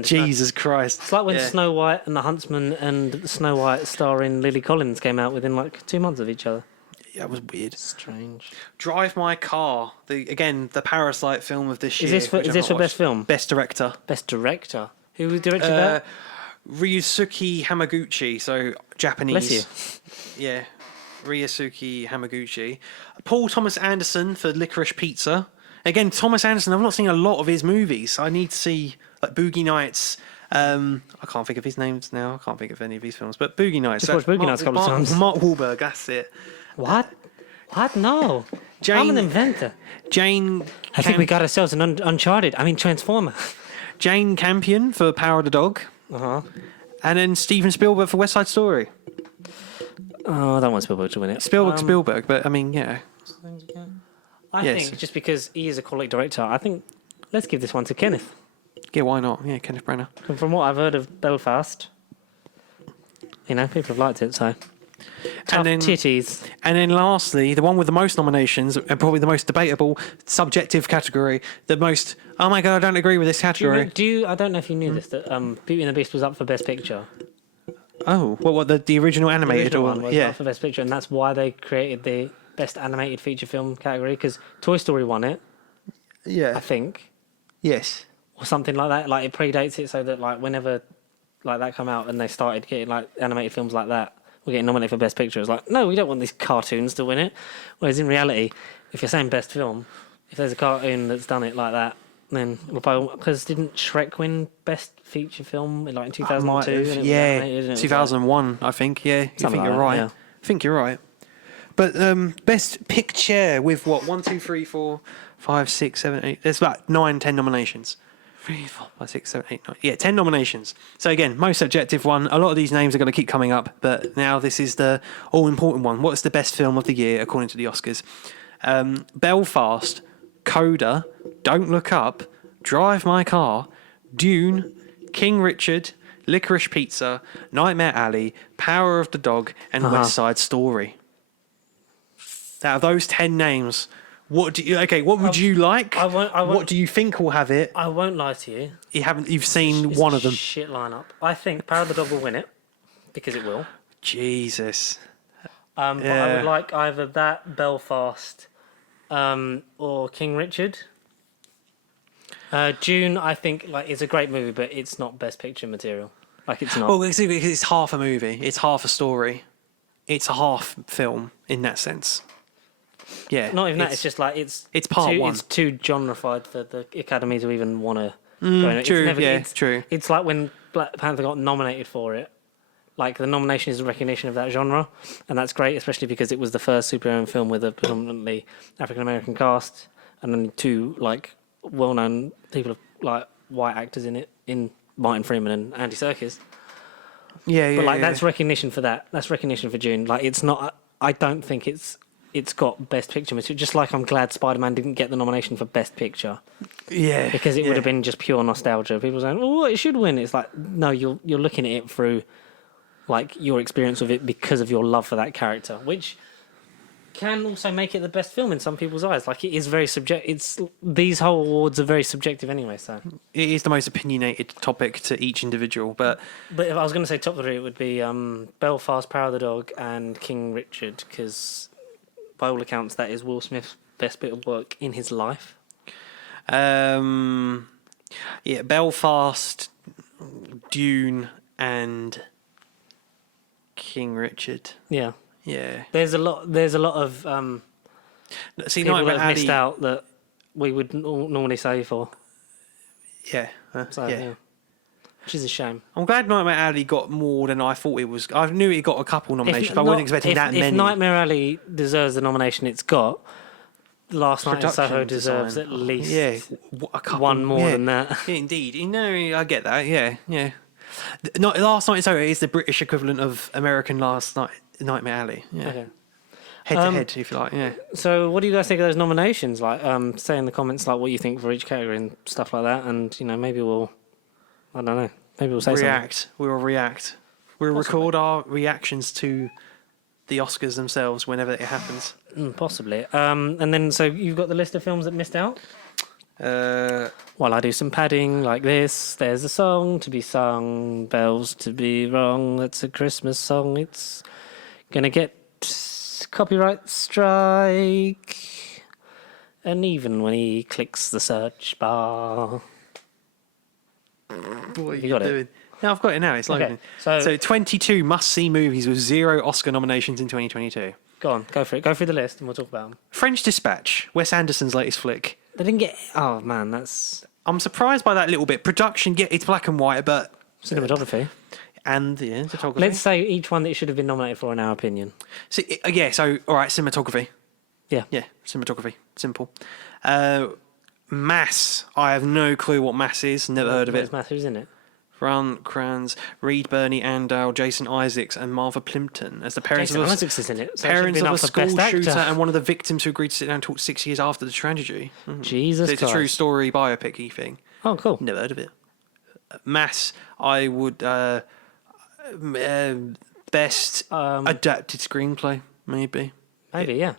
Jesus Christ. It's like when Snow White and the Huntsman and Snow White starring Lily Collins came out within like 2 months of each other. Yeah, it was weird. Strange. Drive My Car, the Parasite film of this year. Is this for best film? Best director. Best director. Who directed that? Ryusuke Hamaguchi, so Japanese. Bless you. Yeah. Ryusuke Hamaguchi. Paul Thomas Anderson for Licorice Pizza. Again, Thomas Anderson, I've not seen a lot of his movies. I need to see like Boogie Nights. I can't think of his names now. I can't think of any of his films. But Boogie Nights. Just watched Boogie Nights a couple of times. Mark Wahlberg, that's it. What? No. I'm an inventor. I think we got ourselves an Transformer. Jane Campion for Power of the Dog. Uh-huh. And then Steven Spielberg for West Side Story. Oh, I don't want Spielberg to win it. Spielberg, but I mean, yeah. I think just because he is a quality director, I think let's give this one to Kenneth. Yeah, why not? Yeah, Kenneth Branagh. And from what I've heard of Belfast, people have liked it, so. Tough titties. And then lastly, the one with the most nominations and probably the most debatable subjective category, the most, oh my God, I don't agree with this category. I don't know if you knew this, that Beauty and the Beast was up for Best Picture. Oh, what the original animated one was up for Best Picture, and that's why they created the Best Animated Feature Film category, because Toy Story won it. Yeah. I think. Yes. Or something like that. Like, it predates it, so that, like, whenever, like, that come out and they started getting, like, animated films like that, we're getting nominated for Best Picture. It's like, no, we don't want these cartoons to win it. Whereas in reality, if you're saying Best Film, if there's a cartoon that's done it like that, then because didn't Shrek win Best Feature Film in 2002? Yeah, 2001, I think. Yeah, I think you're right. Yeah. I think you're right. But Best Picture with what? 1, 2, 3, 4, 5, 6, 7, 8. There's about 9, 10 nominations. 3, 4, 5, 6, 7, 8, 9. Yeah, 10 nominations. So again, most subjective one. A lot of these names are going to keep coming up, but now this is the all-important one. What's the best film of the year according to the Oscars? Belfast, Coda, Don't Look Up, Drive My Car, Dune, King Richard, Licorice Pizza, Nightmare Alley, Power of the Dog, and West Side Story. Out of those 10 names, what would you like? What do you think will have it? I won't lie to you. You've seen one of them. Shit lineup. I think Power of the Dog will win it because it will. Jesus. But I would like either that, Belfast, or King Richard. Dune, I think, it's a great movie, but it's not Best Picture material. It's not. Well, it's half a movie. It's half a story. It's a half film in that sense. Yeah. Not even that. It's just it's part one. It's too genreified for the Academy to even want to. True. It's true. It's like when Black Panther got nominated for it. Like, the nomination is a recognition of that genre, and that's great, especially because it was the first superhero film with a predominantly African American cast, and then 2 well-known people, white actors in it, in Martin Freeman and Andy Serkis. Yeah. But that's recognition for that. That's recognition for Dune. It's not. I don't think it's got Best Picture material. Just like I'm glad Spider-Man didn't get the nomination for Best Picture. Yeah. Because it would have been just pure nostalgia. People saying, "Oh, it should win." It's like, no, you're looking at it through your experience with it because of your love for that character, which can also make it the best film in some people's eyes. Like, it is very subjective. These whole awards are very subjective anyway, so... It is the most opinionated topic to each individual, but if I was going to say top three, it would be Belfast, Power of the Dog, and King Richard, because by all accounts, that is Will Smith's best bit of work in his life. Belfast, Dune, and King Richard. Yeah. Yeah. There's a lot of people that have missed out that we would normally say for. Yeah. Yeah. Which is a shame. I'm glad Nightmare Alley got more than I thought it was. I knew it got a couple nominations, but I wasn't expecting that many. If Nightmare Alley deserves the nomination it's got, Last Night in Soho deserves at least one more than that. Yeah, indeed. I get that. Yeah. Not Last Night in Soho is the British equivalent of American Nightmare Alley. Yeah. Okay. Head to head, if you like. Yeah. So, what do you guys think of those nominations? Like, say in the comments like what you think for each category and stuff like that, and maybe we'll. I don't know. Maybe we'll say something. We will react. We'll record our reactions to the Oscars themselves whenever it happens. Possibly. And then, so you've got the list of films that missed out? While I do some padding like this, there's a song to be sung, bells to be rung. That's a Christmas song. It's going to get copyright strike. And even when he clicks the search bar... What are you got doing? No, I've got it now. It's loading. Okay, so 22 must-see movies with 0 Oscar nominations in 2022. Go on, go for it. Go through the list and we'll talk about them. French Dispatch, Wes Anderson's latest flick. They didn't get... Oh, man, that's... I'm surprised by that little bit. Production, it's black and white, but... Cinematography. And, photography. Let's say each one that it should have been nominated for in our opinion. So, all right, cinematography. Yeah. Yeah, cinematography. Simple. Mass. I have no clue what Mass is. Never heard of it. Mass? Who's in it? Ron Kranz, Reed Bernie Andal, Jason Isaacs, and Martha Plimpton as the parents Jason of Isaacs is in it. So parents of a school shooter actor. and one of the victims who agreed to sit down and talk 6 years after the tragedy. Jesus so it's Christ. a true story biopic-y thing. Oh, cool. Never heard of it. Mass. I would best adapted screenplay maybe. Maybe yeah.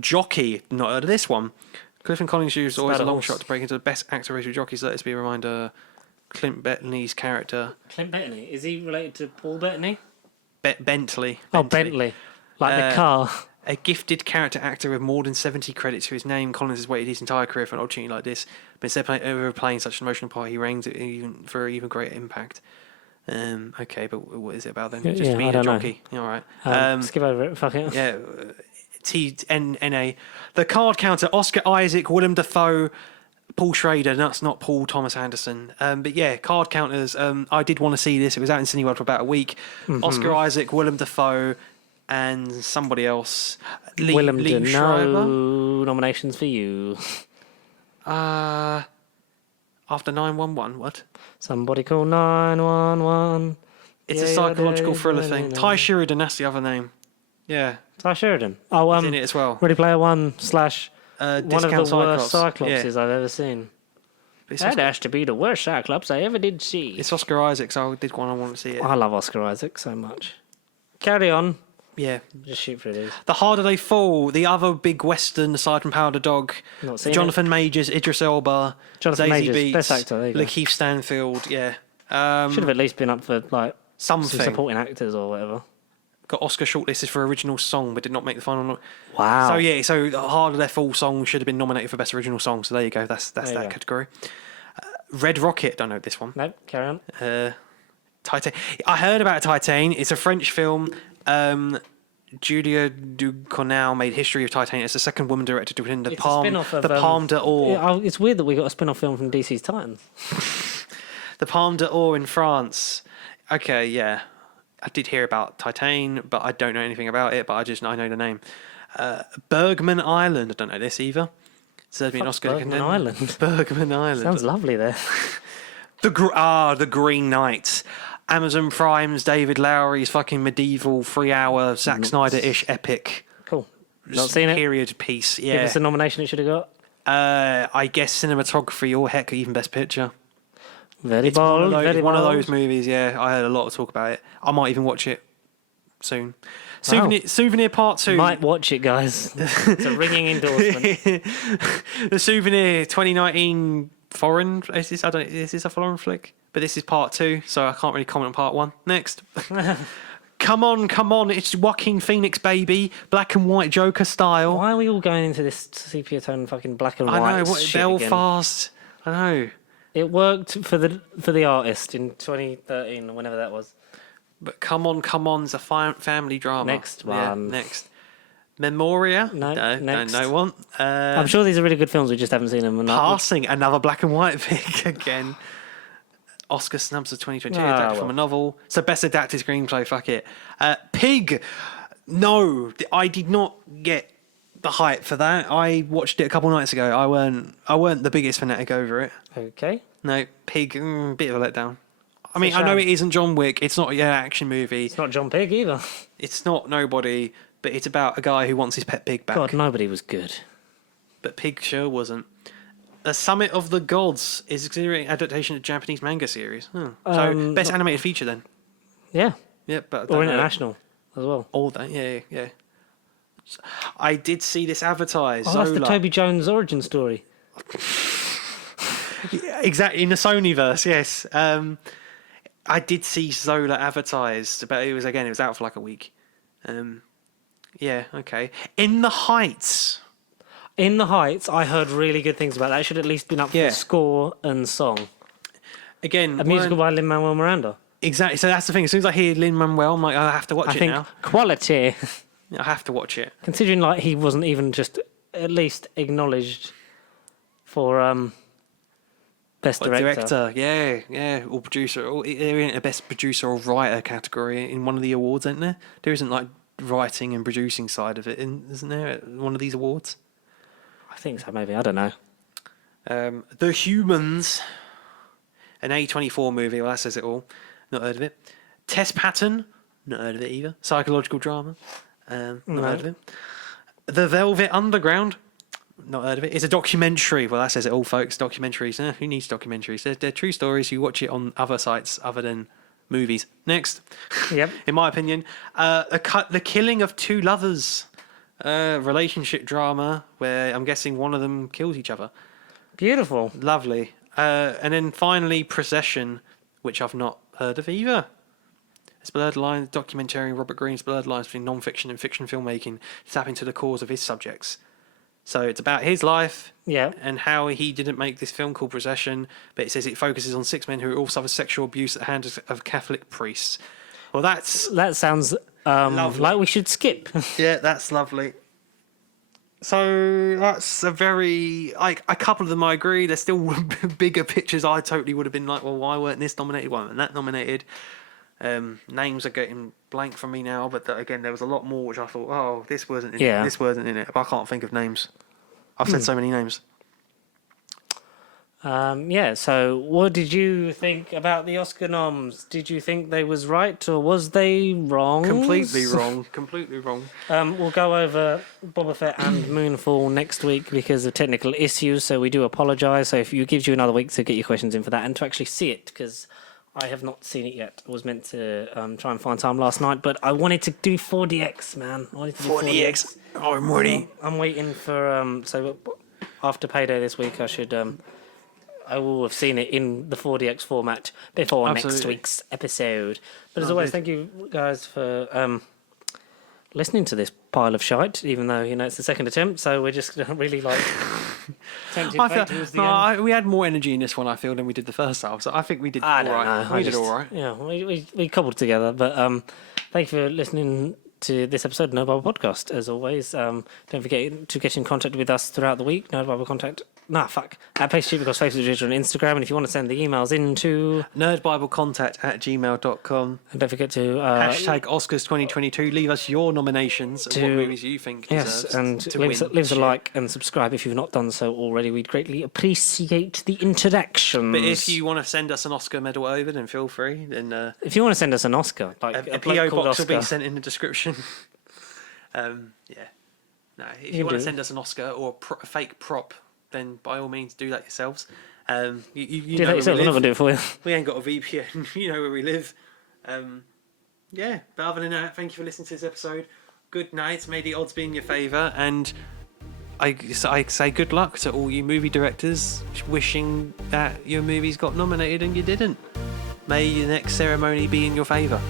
Jockey. Not heard of this one. Clifton Collins used always a long horse. shot to break into the best actor race with jockeys. Let this be a reminder. Clint Bettany's character. Clint Bettany? Is he related to Paul Bettany? Bentley. Oh, Bentley. Like the car. A gifted character actor with more than 70 credits to his name, Collins has waited his entire career for an opportunity like this. But instead of playing such an emotional part, he reigns for even greater impact. Okay, but what is it about then? Just being a jockey. All right. Skip over it. Fuck it. Yeah. TNA. The card counter, Oscar Isaac, Willem Dafoe, Paul Schrader. That's not Paul Thomas Anderson. But yeah, card counters. I did want to see this. It was out in Cineworld for about a week. Oscar Isaac, Willem Dafoe, and somebody else. Willem Lee Schreiber. No nominations for you. After 911, what? Somebody call 911. It's a psychological thriller thing. Ty Sheridan, that's the other name. Yeah. Ty Sheridan. Oh, he's in it as well. Ready Player One / one of the worst Cyclopses I've ever seen. That has to be the worst Cyclops I ever did see. It's Oscar Isaac, so I did want to see it. I love Oscar Isaac so much. Carry on. Yeah. Just shoot for it is. The Harder They Fall, the other big western aside from Power of the Dog. Jonathan Majors, Idris Elba, Jonathan Zazie Majors, Beetz, best actor. Lakeith Stanfield, yeah. Should have at least been up for some supporting actors or whatever. Got Oscar shortlisted for original song, but did not make the final. Wow. So the Harder They Fall song should have been nominated for best original song. So there you go. That's that category. Red Rocket. Don't know this one. Nope. Carry on. Titan. I heard about Titan. It's a French film. Julia Ducournau made history of Titan. It's the second woman director to win the Palme d'Or. Yeah, it's weird that we got a spin-off film from DC's Titans. The Palme d'Or in France. Okay, yeah. I did hear about Titan, but I don't know anything about it, but I know the name. Bergman Island. I don't know this either. Deserves me an Oscar. Bergman Island. Bergman Island. Sounds lovely there. The Green Knight. Amazon Prime's David Lowery's fucking medieval 3-hour Zack Snyder-ish epic. Cool. Not seen it. Period piece. Yeah. Give us a nomination it should have got. I guess cinematography or heck even best picture. Very bold. One of those movies. Yeah, I heard a lot of talk about it. I might even watch it soon. Souvenir Part 2. Might watch it, guys. It's a ringing endorsement. The Souvenir 2019 foreign. Is this a foreign flick? But this is Part 2, so I can't really comment on Part 1. Next. Come on, it's Joaquin Phoenix, baby. Black and white Joker style. Why are we all going into this sepia tone fucking black and white? I know, shit Belfast. Again? I know. It worked for the artist in 2013 or whenever that was. But come on, it's a family drama. Next one. Yeah, next. Memoria? No, next. No one. I'm sure these are really good films, we just haven't seen them. Passing, another black and white pick again. Oscar snubs of 2022, adapted from a novel. So best adapted screenplay, fuck it. Pig. No, I did not get the hype for that. I watched it a couple nights ago. I weren't the biggest fanatic over it. Okay. No, Pig, bit of a letdown. I mean, I know it isn't John Wick. It's not an action movie. It's not John Pig either. It's not Nobody, but it's about a guy who wants his pet pig back. God, Nobody was good. But Pig sure wasn't. The Summit of the Gods is considering adaptation of Japanese manga series. So best animated feature then. Yeah. Yeah, but or international as well. All that, yeah. I did see this advertised. Oh, that's the Toby Jones origin story. Exactly, in the Sonyverse, yes. I did see Zola advertised, but it was out for like a week. Yeah, okay. In the Heights. In the Heights, I heard really good things about that. It should at least been up for score and song. Again, a musical by Lin-Manuel Miranda. Exactly. So that's the thing. As soon as I hear Lin-Manuel, I'm like, I have to watch it now. Quality. I have to watch it. Considering like he wasn't even just at least acknowledged for best director. Yeah, or producer. Or they're in a best producer or writer category in one of the awards, isn't there? There isn't like writing and producing side of it, isn't there? One of these awards. I think so. Maybe I don't know. The Humans, an A24 movie. Well, that says it all. Not heard of it. Test Pattern. Not heard of it either. Psychological drama. Not heard of it. The Velvet Underground. Not heard of it. It's a documentary. Well, that says it all, folks. Documentaries. Who needs documentaries? They're true stories. You watch it on other sites other than movies. Next. Yep. In my opinion, The Killing of Two Lovers. Relationship drama where I'm guessing one of them kills each other. Beautiful. Lovely. And then finally, Procession, which I've not heard of either. It's blurred lines, documentary Robert Greene's blurred lines between non-fiction and fiction filmmaking, tapping to the cause of his subjects. So it's about his life and how he didn't make this film called Procession, but it says it focuses on 6 men who all suffer sexual abuse at the hands of Catholic priests. Well, that sounds like we should skip. Yeah, that's lovely. So that's a very a couple of them I agree. There's still bigger pictures. I totally would have been like, well, why weren't this nominated? Why weren't that nominated? Names are getting blank from me now, but again, there was a lot more which I thought, oh, this wasn't in it. This wasn't in it. But I can't think of names. I've said so many names. So what did you think about the Oscar noms? Did you think they was right or was they wrong? Completely wrong. We'll go over Boba Fett and Moonfall next week because of technical issues, so we do apologise. So if it gives you another week to get your questions in for that and to actually see it, because I have not seen it yet. I was meant to try and find time last night, but I wanted to do 4DX, man. 4DX. Oh, Morty. I'm waiting for... So after payday this week, I will have seen it in the 4DX format before next week's episode. But as always, thank you guys for listening to this pile of shite, even though, it's the second attempt, so we're just really we had more energy in this one, I feel, than we did the first half, so I think we did all right. We did all right. Yeah, we cobbled together, but thank you for listening to this episode of No Bible Podcast. As always, don't forget to get in contact with us throughout the week. No Bible Contact. At Pastry because Facebook, Twitter, and Instagram. And if you want to send the emails into nerdbiblecontact@gmail.com. And don't forget to hashtag Oscars 2022. Leave us your nominations of what movies you think deserves and leave us a like and subscribe if you've not done so already. We'd greatly appreciate the interaction. But if you want to send us an Oscar medal over, then feel free. Then if you want to send us an Oscar, like a PO box will be sent in the description. No, if you want to send us an Oscar or a fake prop, then by all means do that yourselves. You do that yourself. We're not gonna do it for you. We ain't got a VPN. You know where we live. Yeah, but other than that, thank you for listening to this episode. Good night. May the odds be in your favour. And I say good luck to all you movie directors wishing that your movies got nominated and you didn't. May the next ceremony be in your favour.